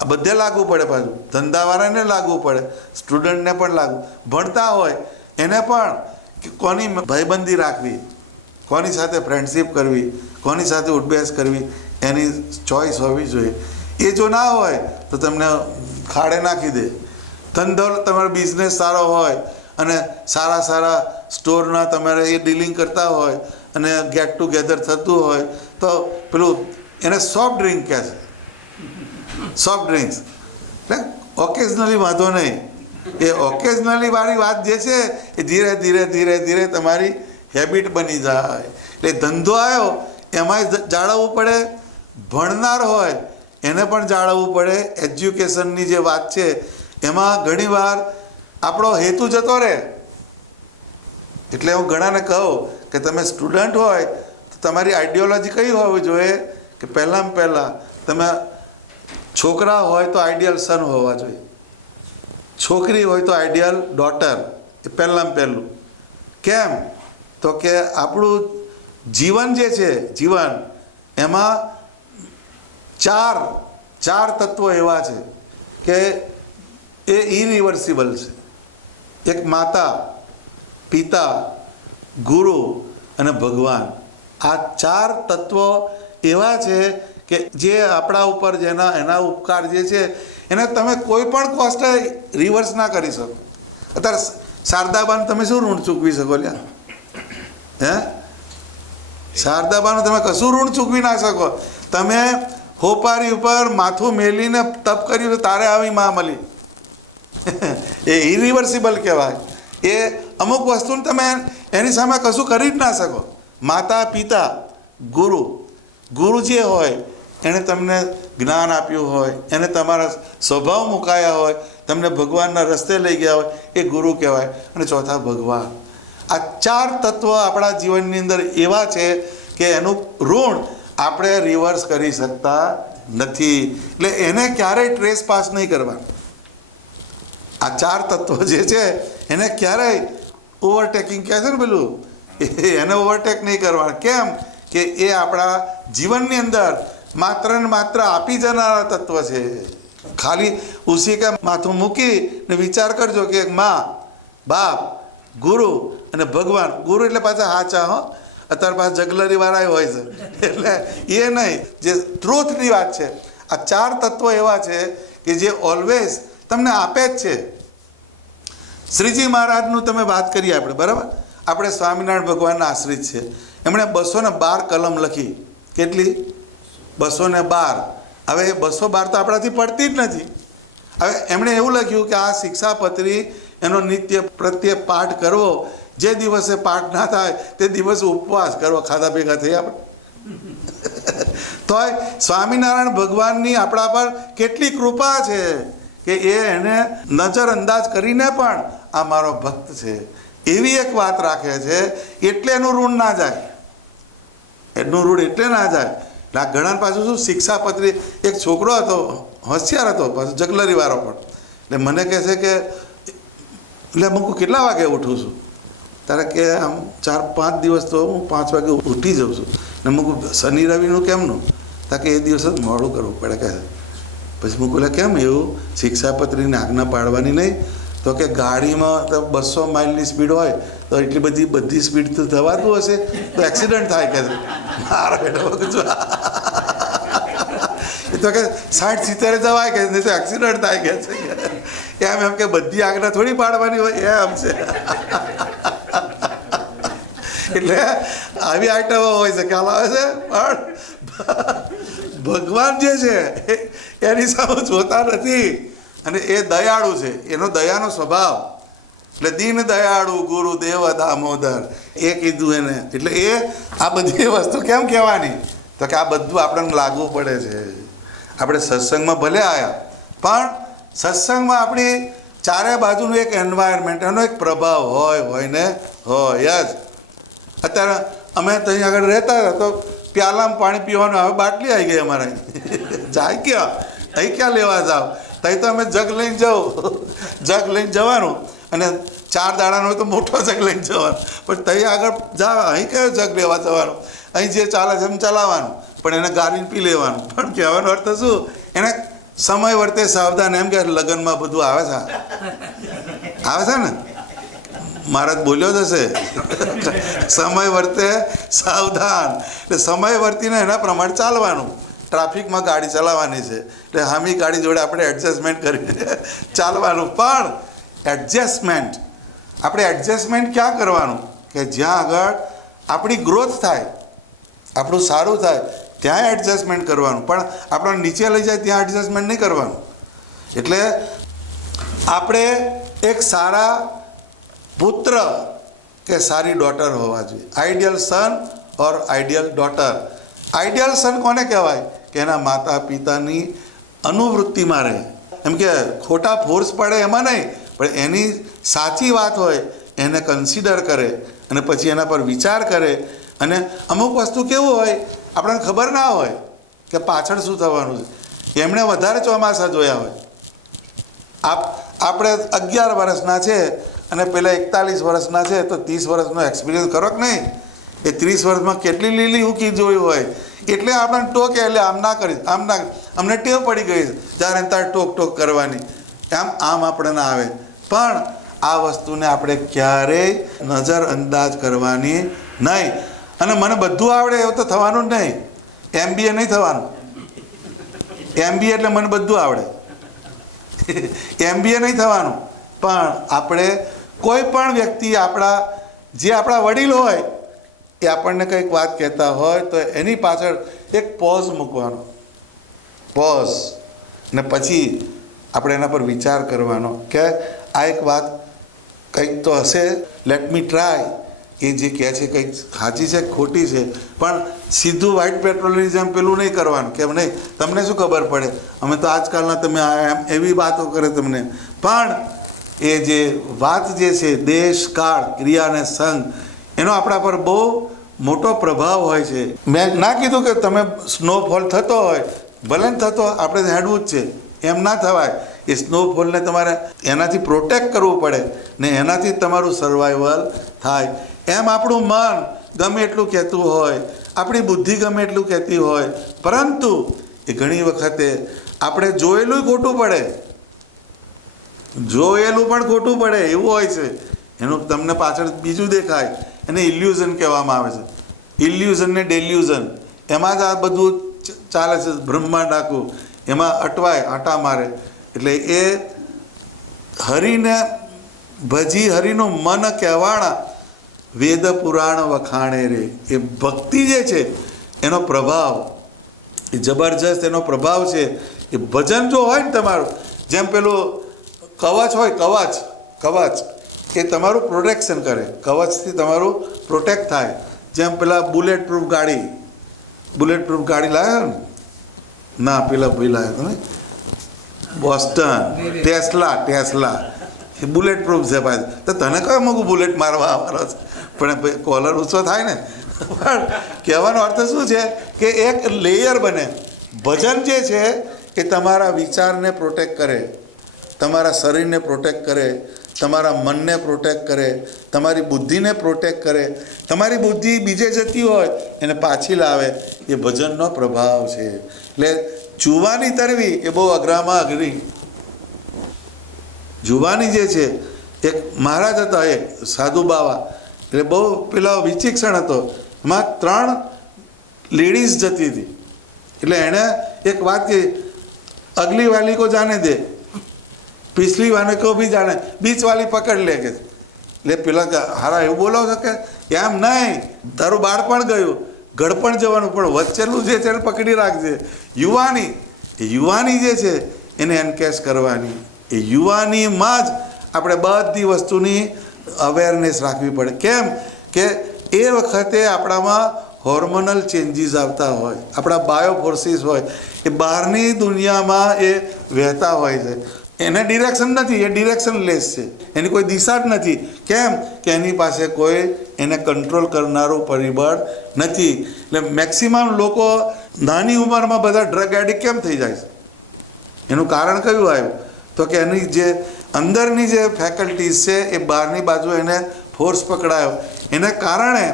આ બધે લાગુ પડે. પાછું ધંધાવાળાને લાગુ પડે, સ્ટુડન્ટને પણ લાગુ. ભણતા હોય એને પણ કોની ભાઈબંધી રાખવી, કોની સાથે ફ્રેન્ડશીપ કરવી, કોની સાથે ઉઠબેસ કરવી, એની ચોઈસ હોવી જોઈએ. એ જો ના હોય તો તમને ખાડે નાખી દે. ધંધો, તમારો બિઝનેસ સારો હોય અને સારા સ્ટોરના તમારે એ ડીલિંગ કરતા હોય અને ગેટ ટુગેધર થતું હોય તો પેલું એને સોફ્ટ ડ્રિંક કહે છે. સોફ્ટ ડ્રિંક્સ એટલે ઓકેઝનલી વાંધો નહીં. એ ઓકેઝનલી વાળી વાત જે છે એ ધીરે તમારી હેબિટ બની જાય. એટલે ધંધો આવ્યો એમાંય જાળવવું પડે. ભણનાર હોય એને પણ જાળવવું પડે. એજ્યુકેશનની જે વાત છે એમાં ઘણીવાર આપણો હેતુ જતો રહે. એટલે હું ઘણાને કહું કે તમે સ્ટુડન્ટ હોય તો તમારી આઈડિયોલોજી કઈ હોવી જોઈએ કે પહેલાં તમે છોકરા હોય તો આઈડિયલ સન હોવા જોઈએ, છોકરી હોય તો આઈડિયલ ડોટર. એ પહેલું. કેમ? તો કે આપણું જીવન જે છે, જીવન એમાં ચાર તત્વો એવા છે કે એ ઇરિવર્સિબલ છે. એક માતા, પિતા ગુરુ અને ભગવાન, આ ચાર તત્વો એવા છે કે જે આપણા ઉપર એના ઉપકાર જે છે એને તમે કોઈ પણ કોસ્ટે રિવર્સ ના કરી શકો. અત્યારે શારદાબાનું તમે શું ઋણ ચૂકવી શકો? લ્યા હે, શારદાબાનું તમે કશું ઋણ ચૂકવી ના શકો. તમે હોપારી ઉપર માથું મેલીને તપ કર્યું તારે આવી માં મળી, એ ઇરિવર્સિબલ કહેવાય. એ અમુક વસ્તુને તમે એની સામે કશું કરી જ ના શકો. માતા પિતા ગુરુ જે હોય એણે તમને જ્ઞાન આપ્યું હોય, એને તમારા સ્વભાવ મુકાયા હોય, તમને ભગવાનના રસ્તે લઈ ગયા હોય, એ ગુરુ કહેવાય. અને ચોથા ભગવાન. આ ચાર તત્વ આપણા જીવનની અંદર એવા છે કે એનું ઋણ આપણે રિવર્સ કરી શકતા નથી. એટલે એને ક્યારેય ટ્રેસ પાસ નહીં કરવાનું. આ ચાર તત્વો જે છે એને ક્યારેય ઓવરટેકિંગ કહે છે ને પેલું, એને ઓવરટેક નહીં કરવાનું. કેમ કે એ આપણા જીવનની અંદર માત્ર ને માત્ર આપી જનારા તત્વ છે. ખાલી ઉસી કે માથું મૂકીને વિચાર કરજો કે મા, બાપ, ગુરુ અને ભગવાન. ગુરુ એટલે પાછા હાચા, હો, અત્યારે પાછા જગલરી વાળા હોય છે, એટલે એ નહીં, જે ટ્રુથની વાત છે. આ ચાર તત્વો એવા છે કે જે ઓલવેઝ તમને આપે જ છે. શ્રીજી મહારાજનું તમે વાત કરીએ આપણે, બરાબર? આપણે સ્વામિનારાયણ ભગવાનના આશ્રિત છે. એમણે 212 કલમ લખી. કેટલી? 212. હવે 212 તો આપણાથી પડતી જ નથી. હવે એમણે એવું લખ્યું કે આ શિક્ષાપત્રી એનો નિત્ય પ્રત્યે પાઠ કરવો. જે દિવસે પાઠ ના થાય તે દિવસે ઉપવાસ કરવો. ખાધા ભેગા થઈ આપણે તોય સ્વામિનારાયણ ભગવાનની આપણા પર કેટલી કૃપા છે કે એને નજરઅંદાજ કરીને પણ આ મારો ભક્ત છે એવી એક વાત રાખે છે. એટલે એનું ઋણ ના જાય, એનું ઋણ એટલે ના જાય. એટલે આ ઘણા પાછું શું, શિક્ષાપત્રી એક છોકરો હતો, હોશિયાર હતો, પાછું જગલરીવાળો પણ. એટલે મને કહે છે કે એટલે હું કેટલા વાગે ઉઠું છું? તારે કે આમ 4-5 દિવસ તો હું 5 વાગે ઉઠી જાઉં છું. ને મૂકું શનિ રવિનું કેમનું? તાકે એ દિવસ જ મોડું કરવું પડે કહે. પછી મૂકું કેમ એવું? શિક્ષાપત્રીની આજ્ઞા પાડવાની નહીં. તો કે ગાડીમાં તો 200 માઇલની સ્પીડ હોય તો એટલી બધી સ્પીડ તો થવાતું હશે તો એક્સિડન્ટ થાય કે મારા બેટા એ તો કે 60-70 જવાય કે નહીં તો એક્સિડન્ટ થાય કે છે. એમ કે બધી આજ્ઞા થોડી પાડવાની હોય એમ છે. એટલે આવી આઈટમો હોય છે, ખ્યાલ આવે છે. પણ ભગવાન જે છે એની સામે જોતા નથી. અને એ દયાળુ છે, એનો દયાનો સ્વભાવ. એટલે દીન દયાળુ ગુરુદેવ દામોદર એ કીધું એને. એટલે એ આ બધી વસ્તુ કેમ કહેવાની? તો કે આ બધું આપણને લાગુ પડે છે. આપણે સત્સંગમાં ભલે આવ્યા પણ સત્સંગમાં આપણી ચારે બાજુનું એક એન્વાયરમેન્ટ, એનો એક પ્રભાવ હોય ને હોય જ. અત્યારે અમે ત્યાં આગળ રહેતા હતા તો પ્યાલામાં પાણી પીવાનું, હવે બાટલી આવી ગઈ અમારે. જાય ક્યાં? અહીં ક્યાં લેવા જાવ? ત્યાં તો અમે જગ લઈને જવાનું અને 4 દાડાનો હોય તો મોટો જગ લઈને જવાનું. પણ ત્યાં આગળ જાવ, અહીં કયો જગ લેવા જવાનું? અહીં જે ચાલે છે એમ ચલાવવાનું, પણ એને ગાળીને પી લેવાનું. પણ કહેવાનો અર્થ શું? એને સમય વર્તે સાવધાન. એમ કે લગ્નમાં બધું આવે છે ને, મહારાજ બોલ્યો જ હશે સમય વર્તે સાવધાન. એટલે સમય વર્તીને એના પ્રમાણે ચાલવાનું. ટ્રાફિકમાં ગાડી ચલાવવાની છે એટલે હામી ગાડી જોડે આપણે એડજસ્ટમેન્ટ કરીને ચાલવાનું. પણ આપણે એડજસ્ટમેન્ટ ક્યાં કરવાનું? કે જ્યાં આગળ આપણી ગ્રોથ થાય, આપણું સારું થાય ત્યાં એડજસ્ટમેન્ટ કરવાનું. પણ આપણને નીચે લઈ જાય ત્યાં એડજસ્ટમેન્ટ નહીં કરવાનું. એટલે આપણે એક સારા પુત્ર કે સારી ડોટર હોવા જોઈએ. આઈડિયલ સન ઓર આઈડિયલ ડોટર. આઈડિયલ સન કોને કહેવાય? કે એના માતા પિતાની અનુવૃત્તિમાં રહે. એમ કે ખોટા ફોર્સ પડે એમાં નહીં, પણ એની સાચી વાત હોય એને કન્સિડર કરે અને પછી એના પર વિચાર કરે. અને અમુક વસ્તુ કેવું હોય આપણને ખબર ના હોય કે પાછળ શું થવાનું છે. એમણે વધારે ચોમાસા જોયા હોય. આપણે 11 વર્ષના છે અને પેલા 41 વર્ષના છે તો 30 વર્ષનો એક્સપિરિયન્સ કરો કે નહીં? એ 30 વર્ષમાં કેટલી લીલી ઉકી જોયું હોય. એટલે આપણને ટોકે એટલે આમ ના કરીશ, આમ ના, અમને ટેવ પડી ગઈ છે જ્યારે તારે ટોક કરવાની. આમ આપણે ના આવે. પણ આ વસ્તુને આપણે ક્યારેય નજરઅંદાજ કરવાની નહીં. અને મને બધું આવડે એવું તો થવાનું જ નહીં. MBA નહીં થવાનું. MBA એટલે મને બધું આવડે. MBA નહીં થવાનું. પણ આપણે કોઈ પણ વ્યક્તિ આપણા વડીલ હોય એ આપણને કંઈક વાત કહેતા હોય તો એની પાછળ એક પોઝ મૂકવાનો. પોઝ. ને પછી આપણે એના પર વિચાર કરવાનો કે આ એક વાત કંઈક તો હશે, લેટ મી ટ્રાય. એ જે કહે છે કંઈક સાચી છે ખોટી છે, પણ સીધું વ્હાઇટ પેટ્રોલની જેમ પેલું નહીં કરવાનું કે નહીં તમને શું ખબર પડે, અમે તો આજકાલના તમે એમ એવી વાતો કરે તમને. પણ એ જે વાત જે છે દેશ કાળ ક્રિયા અને સંગ એનો આપણા પર બહુ મોટો પ્રભાવ હોય છે. મેં ના કીધું કે તમે સ્નોફોલ થતો હોય, ભલે ને થતો, આપણે હેડવું જ છે, એમ ના થવાય. એ સ્નોફોલને તમારે એનાથી પ્રોટેક્ટ કરવું પડે ને એનાથી તમારું સર્વાઈવલ થાય. એમ આપણું મન ગમે એટલું કહેતું હોય, આપણી બુદ્ધિ ગમે એટલું કહેતી હોય, પરંતુ એ ઘણી વખતે આપણે જોયેલું ખોટું પડે, જોયેલું પણ ખોટું પડે એવું હોય છે. એનું તમને પાછળ બીજું દેખાય, એને ઇલ્યુઝન કહેવામાં આવે છે. ઇલ્યુઝન ને ડેલ્યુઝન, એમાં જ આ બધું ચાલે છે. બ્રહ્માંડ આખું એમાં અટવાય, આંટા મારે. એટલે એ હરિને ભજી હરિનું મન કહેવાણા, વેદ પુરાણ વખાણે રે. એ ભક્તિ જે છે એનો પ્રભાવ, એ જબરજસ્ત એનો પ્રભાવ છે. એ ભજન જો હોય ને તમારું, જેમ પેલું કવચ હોય, કવચ એ તમારું પ્રોટેક્શન કરે, કવચથી તમારું પ્રોટેક્ટ થાય. જેમ પેલા બુલેટ પ્રૂફ ગાડી લાવ્યા ને, ના પેલા ભાઈ લાવ્યા તમે બોસ્ટન, ટેસ્લા એ બુલેટ પ્રૂફ છે ભાઈ. તો તને કયો મોકું બુલેટ મારવા આવવાનો છે, પણ કોલર ઊંચો થાય ને. પણ કહેવાનો અર્થ શું છે કે એક લેયર બને. ભજન જે છે એ તમારા વિચારને પ્રોટેક્ટ કરે, તમારા શરીરને પ્રોટેક્ટ કરે, તમારા મનને પ્રોટેક્ટ કરે, તમારી બુદ્ધિને પ્રોટેક્ટ કરે. તમારી બુદ્ધિ બીજે જતી હોય એને પાછી લાવે. એ ભજનનો પ્રભાવ છે. એટલે જુવાની તરવી એ બહુ અઘરામાં અઘરી. જુવાની જે છે, એક મહારાજ હતા, એક સાધુ બાવા, એટલે બહુ પેલા વિચિક્ષણ હતો. એમાં 3 લેડીઝ જતી હતી. એટલે એણે એક વાત કહી, અગલી વાલી કો જાને દે, પિછલી વાલે કો ભી જાને, બીચ વાલી પકડ લે કે. એટલે પેલા હારા એવું બોલો છો કે એમ નહીં, તારું બાળપણ ગયું, ઘડપણ જવાનું, પણ વચ્ચેનું જે છે એને પકડી રાખજે. યુવાની જે છે એને એનકેશ કરવાની. એ યુવાનીમાં જ આપણે બધી વસ્તુની અવેરનેસ રાખવી પડે. કેમ કે એ વખતે આપણામાં હોર્મોનલ ચેન્જીસ આવતા હોય, આપણા બાયોફોર્સિસ હોય, એ બહારની દુનિયામાં એ વહેતા હોય છે. એને ડિરેક્શન નથી, એ ડિરેક્શનલેસ છે, એની કોઈ દિશા જ નથી. કેમ કે એની પાસે કોઈ એને કંટ્રોલ કરનારું પરિબળ નથી. એટલે મેક્સિમમ લોકો નાની ઉંમરમાં બધા ડ્રગ એડિક્ટ કેમ થઈ જાય છે? એનું કારણ કયું આવ્યું? તો કે એની જે અંદરની જે ફેકલ્ટીઝ છે એ બહારની બાજુ એને ફોર્સ પકડાયો, એને કારણે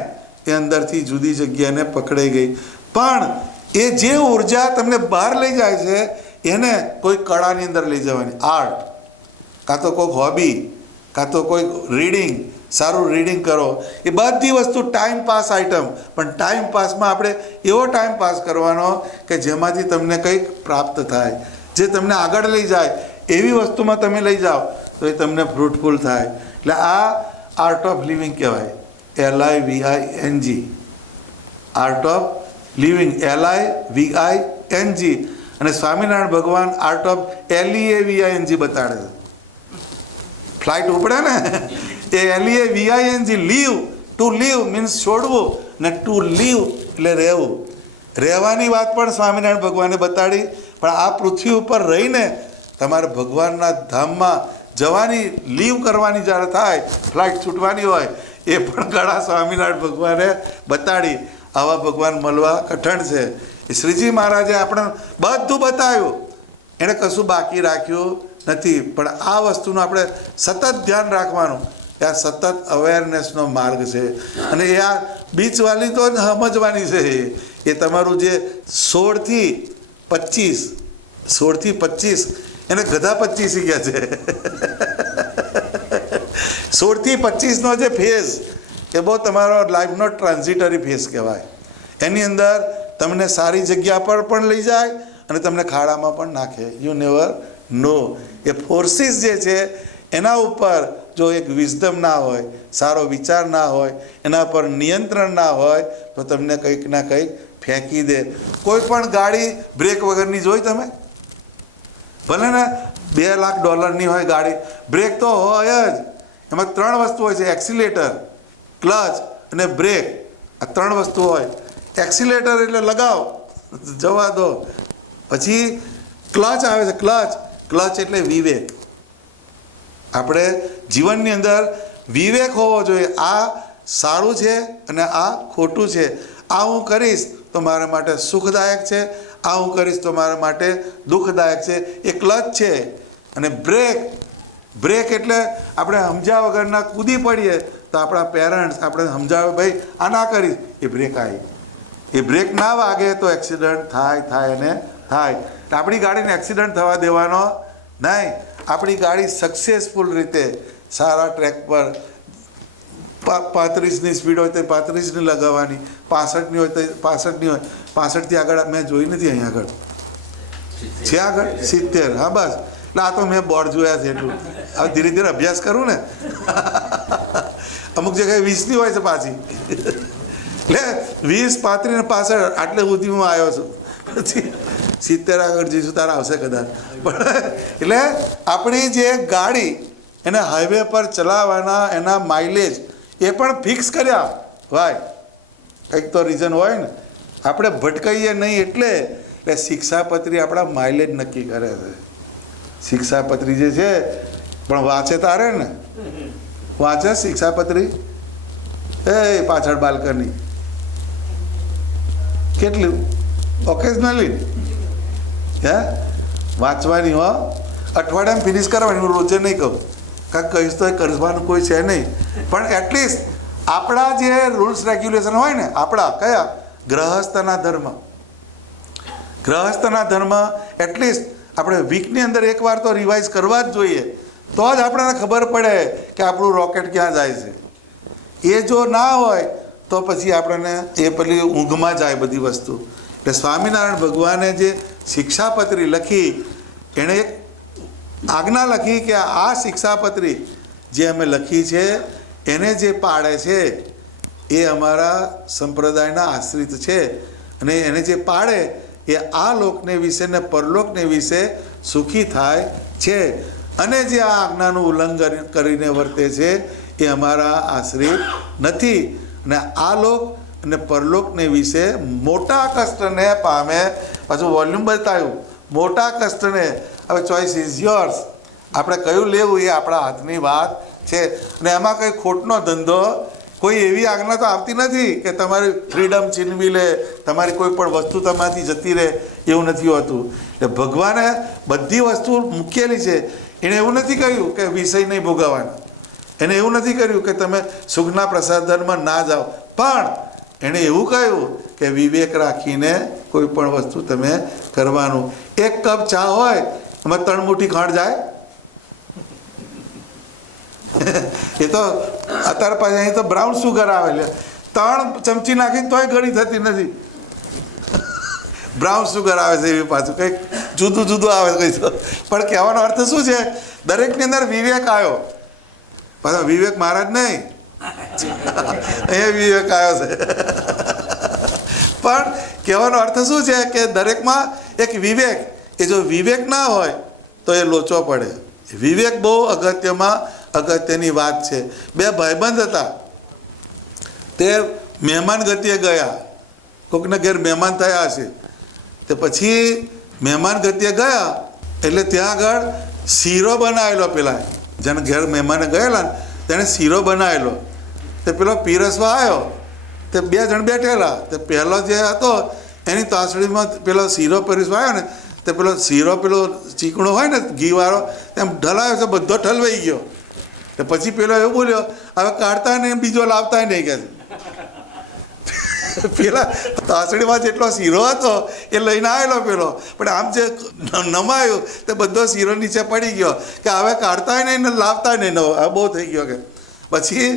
એ અંદરથી જુદી જગ્યાને પકડાઈ ગઈ. પણ એ જે ઉર્જા તમને બહાર લઈ જાય છે એને કોઈ કળાની અંદર લઈ જવાની, આર્ટ, કાં તો કોઈક હોબી, કાં તો કોઈક રીડિંગ, સારું રીડિંગ કરો. એ બધી વસ્તુ ટાઈમ પાસ આઇટમ. પણ ટાઈમ પાસમાં આપણે એવો ટાઈમ પાસ કરવાનો કે જેમાંથી તમને કંઈક પ્રાપ્ત થાય, જે તમને આગળ લઈ જાય. એવી વસ્તુમાં તમે લઈ જાઓ તો એ તમને ફ્રૂટફુલ થાય. એટલે આ આર્ટ ઓફ લિવિંગ કહેવાય, LIVING, art of living, LIVING. અને સ્વામિનારાયણ ભગવાન આર્ટ ઓફ LEAVING બતાડે છે. ફ્લાઇટ ઉપડે ને એ LEAVING, leave, to leave means છોડવું, ને ટુ લીવ એટલે રહેવું. રહેવાની વાત પણ સ્વામિનારાયણ ભગવાને બતાડી. પણ આ પૃથ્વી ઉપર રહીને તમારે ભગવાનના ધામમાં જવાની, લીવ કરવાની જ્યારે થાય, ફ્લાઇટ છૂટવાની હોય, એ પણ કળા સ્વામિનારાયણ ભગવાને બતાડી. આવા ભગવાન મળવા કઠણ છે. એ શ્રીજી મહારાજે આપણે બધું બતાવ્યું, એણે કશું બાકી રાખ્યું નથી. પણ આ વસ્તુનું આપણે સતત ધ્યાન રાખવાનું. એ આ સતત અવેરનેસનો માર્ગ છે. અને એ આ બીચવાલી તો સમજવાની છે. એ તમારું જે 16 થી 25 એને ગધા 25 ગયા છે. 16થી 25નો જે ફેઝ એ બહુ તમારો લાઈફનો ટ્રાન્ઝિટરી ફેઝ કહેવાય. એની અંદર તમને સારી જગ્યા પર પણ લઈ જાય અને તમને ખાડામાં પણ નાખે. You never no. A forces જે છે એના ઉપર જો એક વિઝડમ ના હોય, સારો વિચાર ના હોય, એના પર નિયંત્રણ ના હોય તો તમને કંઈક ના કંઈક ફેંકી દે. કોઈ પણ ગાડી બ્રેક વગરની જોઈ તમે? ભલે ને $2 લાખ હોય ગાડી, બ્રેક તો હોય જ. એમાં 3 વસ્તુ હોય છે: એક્સિલેટર, ક્લચ અને બ્રેક. આ 3 વસ્તુ હોય. એક્સિલેટર એટલે લગાવ, જવા દો. પછી ક્લચ આવે છે. ક્લચ એટલે વિવેક. આપણે જીવનની અંદર વિવેક હોવો જોઈએ. આ સારું છે અને આ ખોટું છે. આ હું કરીશ તો મારા માટે સુખદાયક છે, આ હું કરીશ તો મારા માટે દુઃખદાયક છે. એ ક્લચ છે. અને બ્રેક એટલે આપણે સમજ્યા વગરના કૂદી પડીએ તો આપણા પેરેન્ટ્સ આપણે સમજાવે, ભાઈ આ ના કરીશ, એ બ્રેક આવી. એ બ્રેક ના વાગે તો એક્સિડન્ટ થાય અને થાય. આપણી ગાડીને એક્સિડન્ટ થવા દેવાનો નહીં. આપણી ગાડી સક્સેસફુલ રીતે સારા ટ્રેક પર 35ની સ્પીડ હોય તો 35ની લગાવવાની, 65ની હોય તો 65ની હોય. 65થી આગળ મેં જોઈ નથી. અહીં આગળ છે, આગળ 70. હા બસ. એટલે આ તો મેં બોર્ડ જોયા છે એટલું. હવે ધીરે ધીરે અભ્યાસ કરું ને. અમુક જગ્યાએ 20ની હોય છે પાછી. એટલે 20, 35 ને 65 આટલે સુધી હું આવ્યો છું. પછી 70 આગળ જઈશું તારા આવશે કદાચ. પણ એટલે આપણી જે ગાડી એને હાઈવે પર ચલાવવાના એના માઇલેજ એ પણ ફિક્સ કર્યા. ભાઈ કંઈક તો રીઝન હોય ને. આપણે ભટકાઈએ નહીં એટલે શિક્ષાપત્રી આપણા માઇલેજ નક્કી કરે છે. શિક્ષાપત્રી જે છે પણ વાંચે તારે ને. વાંચે શિક્ષાપત્રી? એ પાછળ બાલ્કની કેટલું ઓકેઝનલી હે વાંચવાની હો. અઠવાડિયામાં ફિનિશ કરવાની. હું રોજે નહીં કહું, કાંઈક કહીશ તો એ કરવાનું કોઈ છે નહીં. પણ એટલીસ્ટ આપણા જે રૂલ્સ રેગ્યુલેશન હોય ને, આપણા કયા ગ્રહસ્થના ધર્મ એટલીસ્ટ આપણે વીકની અંદર એકવાર તો રિવાઇઝ કરવા જ જોઈએ. તો જ આપણને ખબર પડે કે આપણું રોકેટ ક્યાં જાય છે. એ જો ના હોય તો પછી આપણને એ પેલી ઊંઘમાં જાય બધી વસ્તુ. એટલે સ્વામિનારાયણ ભગવાને જે શિક્ષાપત્રી લખી, એણે એક આજ્ઞા લખી કે આ શિક્ષાપત્રી જે અમે લખી છે એને જે પાળે છે એ અમારા સંપ્રદાયના આશ્રિત છે. અને એને જે પાળે એ આ લોકને વિશે ને પરલોકને વિશે સુખી થાય છે. અને જે આ આજ્ઞાનું ઉલ્લંઘન કરીને વર્તે છે એ અમારા આશ્રિત નથી. અને આ લોક અને પરલોકને વિશે મોટા કષ્ટને પામે. પાછું વોલ્યુમ બતાવ્યું, મોટા કષ્ટને. હવે ચોઇસ ઇઝ યોર્સ. આપણે કયું લેવું એ આપણા હાથની વાત છે. અને એમાં કંઈ ખોટનો ધંધો, કોઈ એવી આજ્ઞા તો આવતી નથી કે તમારી ફ્રીડમ છીનવી લે, તમારી કોઈ પણ વસ્તુ તમારાથી જતી રહે, એવું નથી હોતું. એટલે ભગવાને બધી વસ્તુ મૂકેલી છે. એણે એવું નથી કહ્યું કે વિષય નહીં ભોગવવાના. એને એવું નથી કર્યું કે તમે સુખના પ્રસાધનમાં ના જાઓ. પણ એણે એવું કહ્યું કે વિવેક રાખીને કોઈ પણ વસ્તુ તમે કરવાનું. 1 કપ ચા હોય એમાં 3 મુઠ્ઠી ખાંડ જાય? એ તો અત્યારે પાછી અહીં તો બ્રાઉન સુગર આવે, 3 ચમચી નાખીને તોય ઘણી થતી નથી. બ્રાઉન સુગર આવે છે એવી પાછું કંઈક જુદું આવે કંઈ તો. પણ કહેવાનો અર્થ શું છે? દરેકની અંદર વિવેક આવ્યો. પાછો વિવેક મહારાજ નહીં, અહીંયા વિવેક આવ્યો છે. પણ કહેવાનો અર્થ શું છે કે દરેકમાં એક વિવેક, એ જો વિવેક ના હોય તો એ લોચો પડે. વિવેક બહુ અગત્યની વાત છે. 2 ભાઈબંધ હતા, તે મહેમાન ગતિએ ગયા. કોકના ઘેર મહેમાન થયા હશે. તે પછી મહેમાન ગતિએ ગયા એટલે ત્યાં આગળ શીરો બનાવેલો. પેલા જેને ઘેર મહેમાને ગયેલા ને તેણે શીરો બનાવેલો. તે પેલો પીરસવા આવ્યો, તે 2 જણ બેઠેલા. તે પહેલો જે હતો એની તાસડીમાં પેલો શીરો પીરસવા આવ્યો ને, તે પેલો શીરો પેલો ચીકણો હોય ને ઘીવાળો, તેમ ઢલાયો છે, બધો ઠલવાઈ ગયો. તો પછી પેલો એવું બોલ્યો, હવે કાઢતા નહીં, બીજો લાવતા નહીં કે. પેલા તાસડીમાં જેટલો શીરો હતો એ લઈને આવેલો પેલો, પણ આમ જે નમાયું તે બધો શીરો નીચે પડી ગયો કે હવે કાઢતાય નહીં ને લાવતા નહીં. નવો હવે બહુ થઈ ગયો કે પછી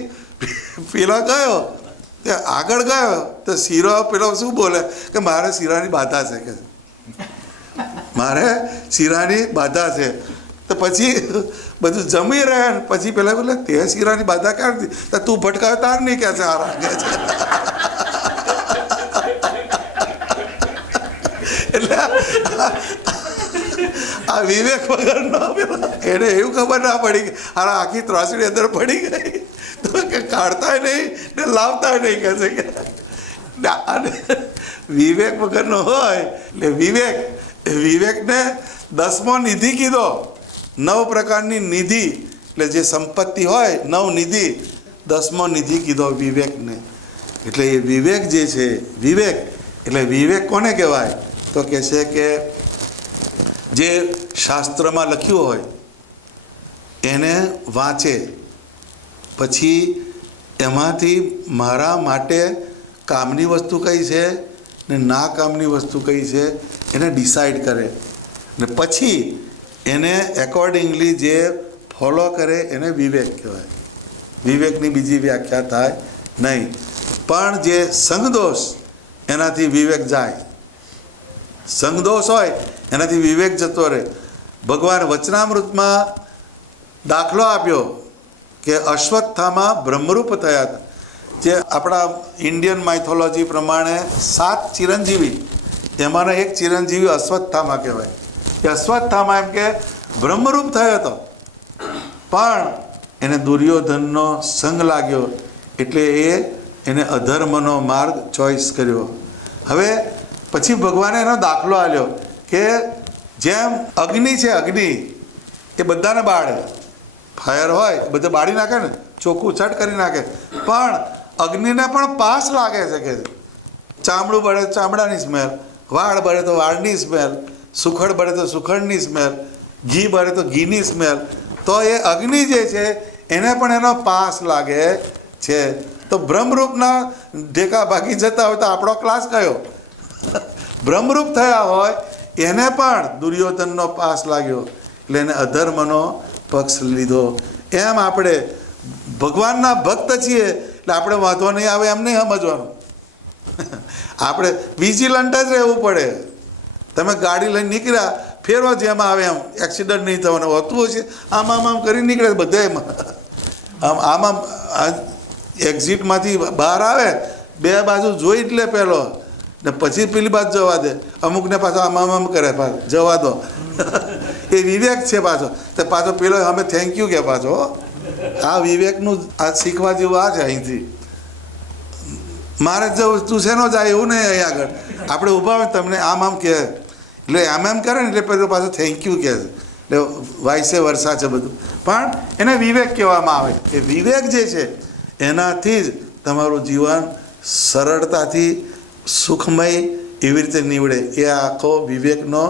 પેલો ગયો તે આગળ ગયો તો શીરો પેલો શું બોલે કે મારે શીરાની બાધા છે કે મારે શીરાની બાધા છે. તો પછી બધું જમી રહે ને પછી પેલા બોલે તે શીરાની બાધા ક્યારથી તો તું ભટકાયો તાર નહીં કે છે હારા કે છે. એટલે આ વિવેક વગરનો એને એવું ખબર ના પડી કે હારા આખી ત્રાસડી અંદર પડી ગઈ તો કે કાઢતાય નહીં ને લાવતાય નહીં કહે છે કે અને વિવેક વગરનો હોય એટલે વિવેકને 10મો નિધિ કીધો. 9 પ્રકારની નિધિ એટલે જે સંપત્તિ હોય 9 નિધિ 10મો નિધિ કીધો વિવેકને. એટલે એ વિવેક જે છે વિવેક એટલે વિવેક કોને કહેવાય તો કહે છે કે જે શાસ્ત્રમાં લખ્યું હોય એને વાંચે પછી એમાંથી મારા માટે કામની વસ્તુ કઈ છે ને ના કામની વસ્તુ કઈ છે એને ડિસાઈડ કરે ને પછી એને એકોર્ડિંગલી જે ફોલો કરે એને વિવેક કહેવાય. વિવેકની બીજી વ્યાખ્યા થાય નહીં. પણ જે સંગદોષ એનાથી વિવેક જાય. સંગદોષ હોય એનાથી વિવેક જતો રહે. ભગવાન વચનામૃતમાં દાખલો આપ્યો કે અશ્વત્થામા બ્રહ્મરૂપ થયા હતા. જે આપણા ઇન્ડિયન માઇથોલોજી પ્રમાણે 7 ચિરંજીવી એમાંનો એક ચિરંજીવી અશ્વત્થામા કહેવાય. એ અશ્વત્થામા એમ કે બ્રહ્મરૂપ થયો હતો પણ એને દુર્યોધનનો સંગ લાગ્યો એટલે એને અધર્મનો માર્ગ ચોઈસ કર્યો. હવે પછી ભગવાને એનો દાખલો આપ્યો કે જેમ અગ્નિ છે અગ્નિ એ બધાને બાળે. ફાયર હોય બધા બાળી નાખે ને ચોખ્ખું છટ કરી નાખે પણ અગ્નિને પણ પાસ લાગે છે કે ચામડું બળે તો ચામડાની સ્મેલ, વાળ બળે તો વાળની સ્મેલ, સુખડ બળે તો સુખડની સ્મેલ, ઘી બળે તો ઘીની સ્મેલ. તો એ અગ્નિ જે છે એને પણ એનો પાસ લાગે છે. તો બ્રહ્મરૂપના ઢેકા ભાગી જતા હોય તો આપણો ક્લાસ કયો? બ્રહ્મરૂપ થયા હોય એને પણ દુર્યોધનનો પાસ લાગ્યો એટલે એને અધર્મનો પક્ષ લીધો. એમ આપણે ભગવાનના ભક્ત છીએ એટલે આપણે વાંધો નહીં આવે એમ નહીં સમજવાનું. આપણે વિજિલન્ટ જ રહેવું પડે. તમે ગાડી લઈને નીકળ્યા ફેરવો જેમ આવે એમ એક્સિડન્ટ નહીં થવાનું હોતું હોય છે. આમ કરી નીકળે બધા એમાં આમ એક્ઝિટમાંથી બહાર આવે 2 બાજુ જોઈ જ લે પહેલો ને પછી પેલી બાજુ જવા દે. અમુકને પાછો આમ કરે પાછો જવા દો. એ વિવેક છે પાછો. તો પાછો પેલો અમે થેન્ક યુ કે પાછો. આ વિવેકનું આ શીખવા જેવું આ છે. અહીંથી મારે જવું તું શેનો જાય એવું નહીં. અહીં આગળ આપણે ઊભા હોય તમને આમ કહે એટલે આમ કરે ને એટલે પેલો પાછો થેન્ક યુ કહે છે. એટલે વાયસે વર્ષા છે બધું પણ એને વિવેક કહેવામાં આવે. એ વિવેક જે છે એનાથી જ તમારું જીવન સરળતાથી સુખમય એવી રીતે નીવડે. એ આખો વિવેકનો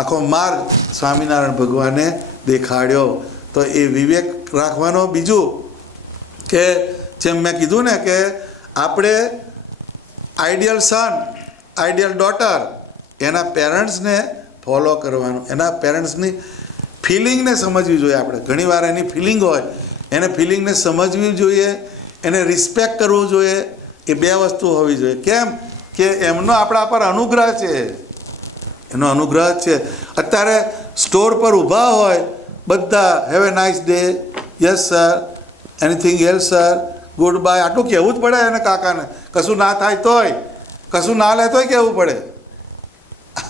આખો માર્ગ સ્વામિનારાયણ ભગવાને દેખાડ્યો. તો એ વિવેક રાખવાનો. બીજું કે જેમ મેં કીધું ને કે આપણે આઈડિયલ સન આઈડિયલ ડોટર એના પેરેન્ટ્સને ફોલો કરવાનું. એના પેરેન્ટ્સની ફિલિંગને સમજવી જોઈએ. આપણે ઘણીવાર એની ફિલિંગ હોય એને ફિલિંગને સમજવી જોઈએ, એને રિસ્પેક્ટ કરવું જોઈએ. એ 2 વસ્તુ હોવી જોઈએ. કેમ કે એમનો આપણા પર અનુગ્રહ છે. એનો અનુગ્રહ છે. અત્યારે સ્ટોર પર ઊભા હોય બધા have a nice day, yes sir, anything else sir, good bye આટલું કહેવું જ પડે એને કાકાને. કશું ના થાય તોય કશું ના લે તોય કહેવું પડે.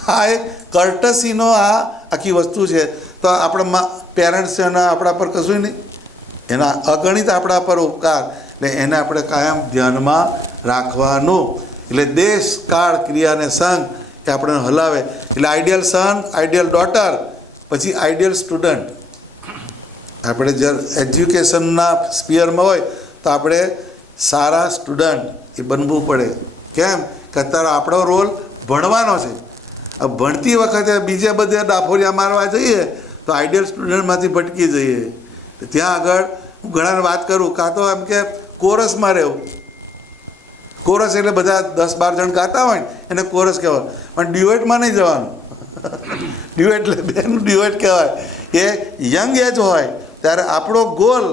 આ એક કર્ટસીનો આ આખી વસ્તુ છે. તો આપણા પેરેન્ટ્સ એના આપણા પર કશું નહીં, એના અગણિત આપણા પર ઉપકાર એટલે એને આપણે કાયમ ધ્યાનમાં રાખવાનું. એટલે દેશ કાળ ક્રિયાને સંગ એ આપણે હલાવે. એટલે આઈડિયલ સન આઈડિયલ ડોટર પછી આઈડિયલ સ્ટુડન્ટ. આપણે જ્યારે એજ્યુકેશનના સ્પિયરમાં હોય તો આપણે સારા સ્ટુડન્ટ એ બનવું પડે. કેમ કે અત્યારે આપણો રોલ ભણવાનો છે. ભણતી વખતે બીજે બધે ડાફોરિયા મારવા જઈએ તો આઈડિયલ સ્ટુડન્ટમાંથી ભટકી જઈએ. ત્યાં આગળ હું ઘણાને વાત કરું કાં તો એમ કે કોરસમાં રહેવું. કોરસ એટલે બધા 10-12 જણ ગાતા હોય ને એને કોરસ કહેવાય. પણ ડ્યુએટમાં નહીં જવાનું. ડ્યુએટ એટલે બેનું ડ્યુએટ કહેવાય. એ યંગ એજ હોય ત્યારે આપણો ગોલ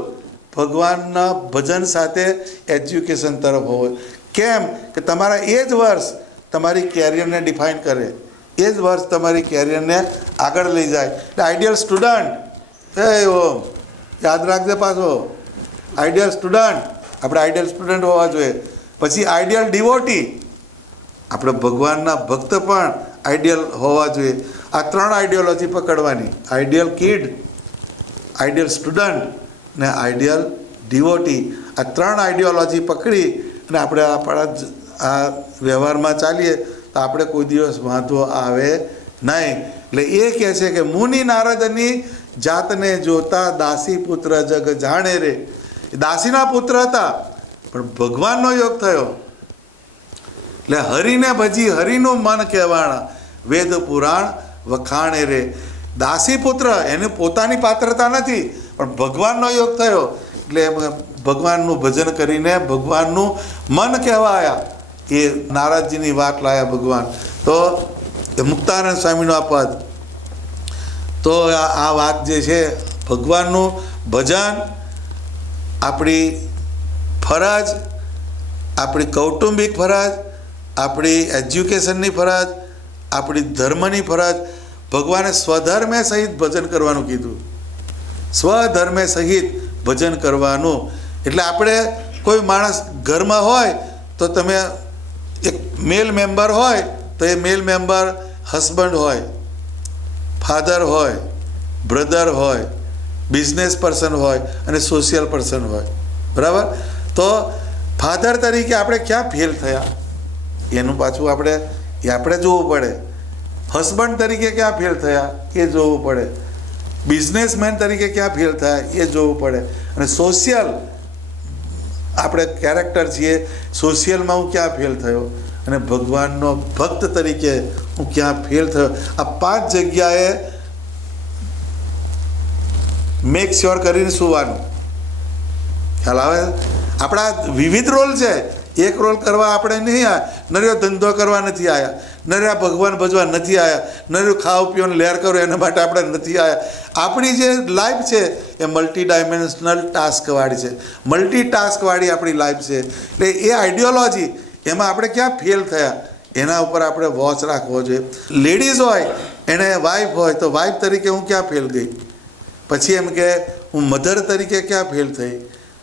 ભગવાનના ભજન સાથે એજ્યુકેશન તરફ હોવો. કેમ કે તમારા એ જ વર્ષ તમારી કેરિયરને ડિફાઇન કરે, એ જ વર્ષ તમારી કેરિયરને આગળ લઈ જાય. એટલે આઈડિયલ સ્ટુડન્ટ ઓમ યાદ રાખજે પાછો, આઈડિયલ સ્ટુડન્ટ, આપણે આઈડિયલ સ્ટુડન્ટ હોવા જોઈએ. પછી આઈડિયલ ડિવોટી, આપણે ભગવાનના ભક્ત પણ આઈડિયલ હોવા જોઈએ. આ 3 આઈડિયોલોજી પકડવાની: આઈડિયલ કિડ, આઈડિયલ સ્ટુડન્ટ ને આઈડિયલ ડિવોટી. આ 3 આઈડિયોલોજી પકડી અને આપણે આપણા આ વ્યવહારમાં ચાલીએ તો આપણે કોઈ દિવસ વાંધો આવે નહીં. એટલે એ કહે છે કે મુનિ નારદની જાતને જોતા દાસી પુત્ર જગ જાણે રે. દાસીના પુત્ર હતા પણ ભગવાનનો યોગ થયો એટલે હરિને ભજી હરિનું મન કહેવાણા, વેદ પુરાણ વખાણે રે. દાસી પુત્ર એને પોતાની પાત્રતા નથી પણ ભગવાનનો યોગ થયો એટલે ભગવાનનું ભજન કરીને ભગવાનનું મન કહેવાયા. એ નારદજીની વાત લાયા ભગવાન. તો એ મુક્તાનંદ સ્વામીનું આ પદ. તો આ વાત જે છે ભગવાનનું ભજન, આપણી ફરજ, આપણી કૌટુંબિક ફરજ, આપણી એજ્યુકેશનની ફરજ, આપણી ધર્મની ફરજ. ભગવાને સ્વધર્મે સહિત ભજન કરવાનું કીધું, સ્વધર્મે સહિત ભજન કરવાનું. એટલે આપણે કોઈ માણસ ઘરમાં હોય તો તમે એક મેલ મેમ્બર હોય તો એ મેલ મેમ્બર હસબન્ડ હોય, ફાધર હોય, બ્રધર હોય, બિઝનેસ પર્સન હોય અને સોશિયલ પર્સન હોય. બરાબર? તો ફાધર તરીકે આપણે ક્યાં ફેલ થયા એનું પાછું આપણે જોવું પડે. હસબન્ડ તરીકે ક્યાં ફેલ થયા એ જોવું પડે. બિઝનેસમેન તરીકે ક્યાં ફેલ થયા એ જોવું પડે. અને સોશિયલ આપણે કેરેક્ટર છીએ, સોશિયલમાં હું ક્યાં ફેલ થયો અને ભગવાનનો ભક્ત તરીકે હું ક્યાં ફેલ થયો. આ 5 જગ્યાએ મેક શ્યોર કરીને સુવાનું. ખ્યાલ આવે? આપણા વિવિધ રોલ છે. એક રોલ કરવા આપણે નહીં આવ્યા, નર્યો ધંધો કરવા નથી આવ્યા, નર્યા ભગવાન ભજવા નથી આવ્યા, નર્યું ખાવ પીઓને લહેર કરો એના માટે આપણે નથી આવ્યા. આપણી જે લાઈફ છે એ મલ્ટી ડાયમેન્શનલ ટાસ્કવાળી છે, મલ્ટી ટાસ્કવાળી આપણી લાઈફ છે. એટલે એ આઈડિયોલોજી એમાં આપણે ક્યાં ફેલ થયા એના ઉપર આપણે વોચ રાખવો જોઈએ. લેડીઝ હોય એને વાઈફ હોય તો વાઈફ તરીકે હું ક્યાં ફેલ ગઈ, પછી એમ કે હું મધર તરીકે ક્યાં ફેલ થઈ,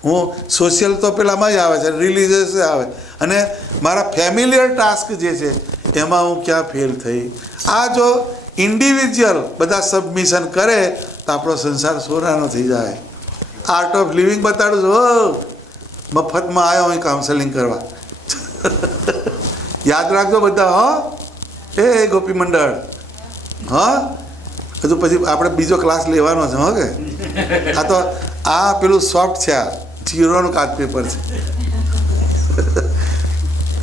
હું સોશિયલ તો પેલામાં જ આવે છે, રિલિજિયસ આવે, અને મારા ફેમિલિયર ટાસ્ક જે છે એમાં હું ક્યાં ફેલ થઈ. આ જો ઇન્ડિવિજ્યુઅલ બધા સબમિશન કરે તો આપણો સંસાર સોનાનો થઈ જાય. આર્ટ ઓફ લિવિંગ બતાડું છું, મફતમાં આવ્યો અહીં કાઉન્સેલિંગ કરવા. યાદ રાખજો બધા. એ ગોપી મંડળ, હજુ પછી આપણે બીજો ક્લાસ લેવાનો છે. કે આ તો આ પેલું સોફ્ટ છે, આ જીરોનું કાચ પેપર છે.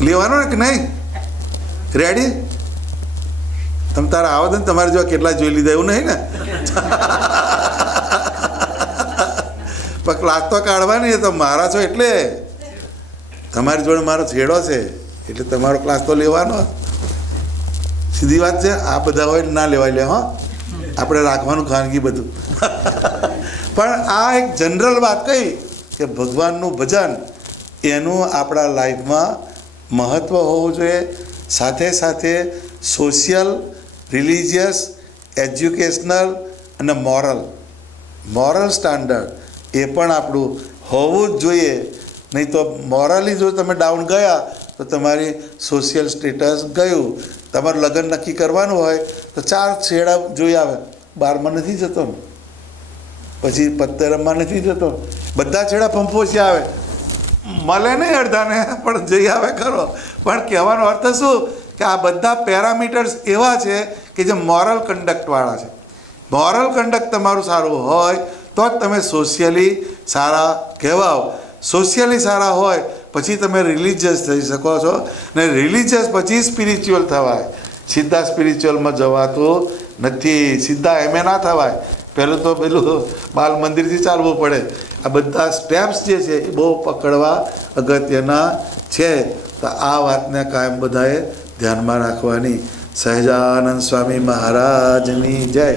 લેવાનો ને કે નહીં? રેડી? તમે તારા આવો ને તમારે જો કેટલા જોઈ લીધા એવું નહીં ને? પણ ક્લાસ તો કાઢવાની, તો મારા છો એટલે તમારી જોડે મારો છેડો છે એટલે તમારો ક્લાસ તો લેવાનો. સીધી વાત છે. આ બધા હોય ના લેવાય લે. આપણે રાખવાનું ખાનગી બધું. પણ આ એક જનરલ વાત કહી કે ભગવાનનું ભજન એનું આપણા લાઈફમાં મહત્ત્વ હોવું જોઈએ. સાથે સાથે સોશિયલ, રિલિજિયસ, એજ્યુકેશનલ અને મોરલ સ્ટાન્ડર્ડ એ પણ આપણું હોવું જ જોઈએ. નહીં તો મોરલી જો તમે ડાઉન ગયા તો તમારી સોશિયલ સ્ટેટસ ગયું. તમારે લગ્ન નક્કી કરવાનું હોય તો 4 છેડા જોઈ આવે, 12માં નથી જતો ને, પછી 17માં નથી જતો, બધા છેડા પંપોસી આવે, મળે નહીં અડધાને પણ જઈ આવે ખરો. પણ કહેવાનો અર્થ શું કે આ બધા પેરામીટર્સ એવા છે કે જે મોરલ કન્ડક્ટવાળા છે. મોરલ કન્ડક્ટ તમારું સારું હોય તો જ તમે સોશિયલી સારા કહેવાઓ. સોશિયલી સારા હોય પછી તમે રિલિજિયસ થઈ શકો છો, ને રિલિજિયસ પછી સ્પિરિચ્યુઅલ થવાય. સીધા સ્પિરિચ્યુઅલમાં જવાતું નથી, સીધા એમે ના થવાય. પહેલું તો પેલું બાલ મંદિરથી ચાલવું પડે. આ બધા સ્ટેપ્સ જે છે એ બહુ પકડવા અગત્યના છે. તો આ વાતને કાયમ બધાએ ધ્યાનમાં રાખવાની. સહજાનંદ સ્વામી મહારાજની જય.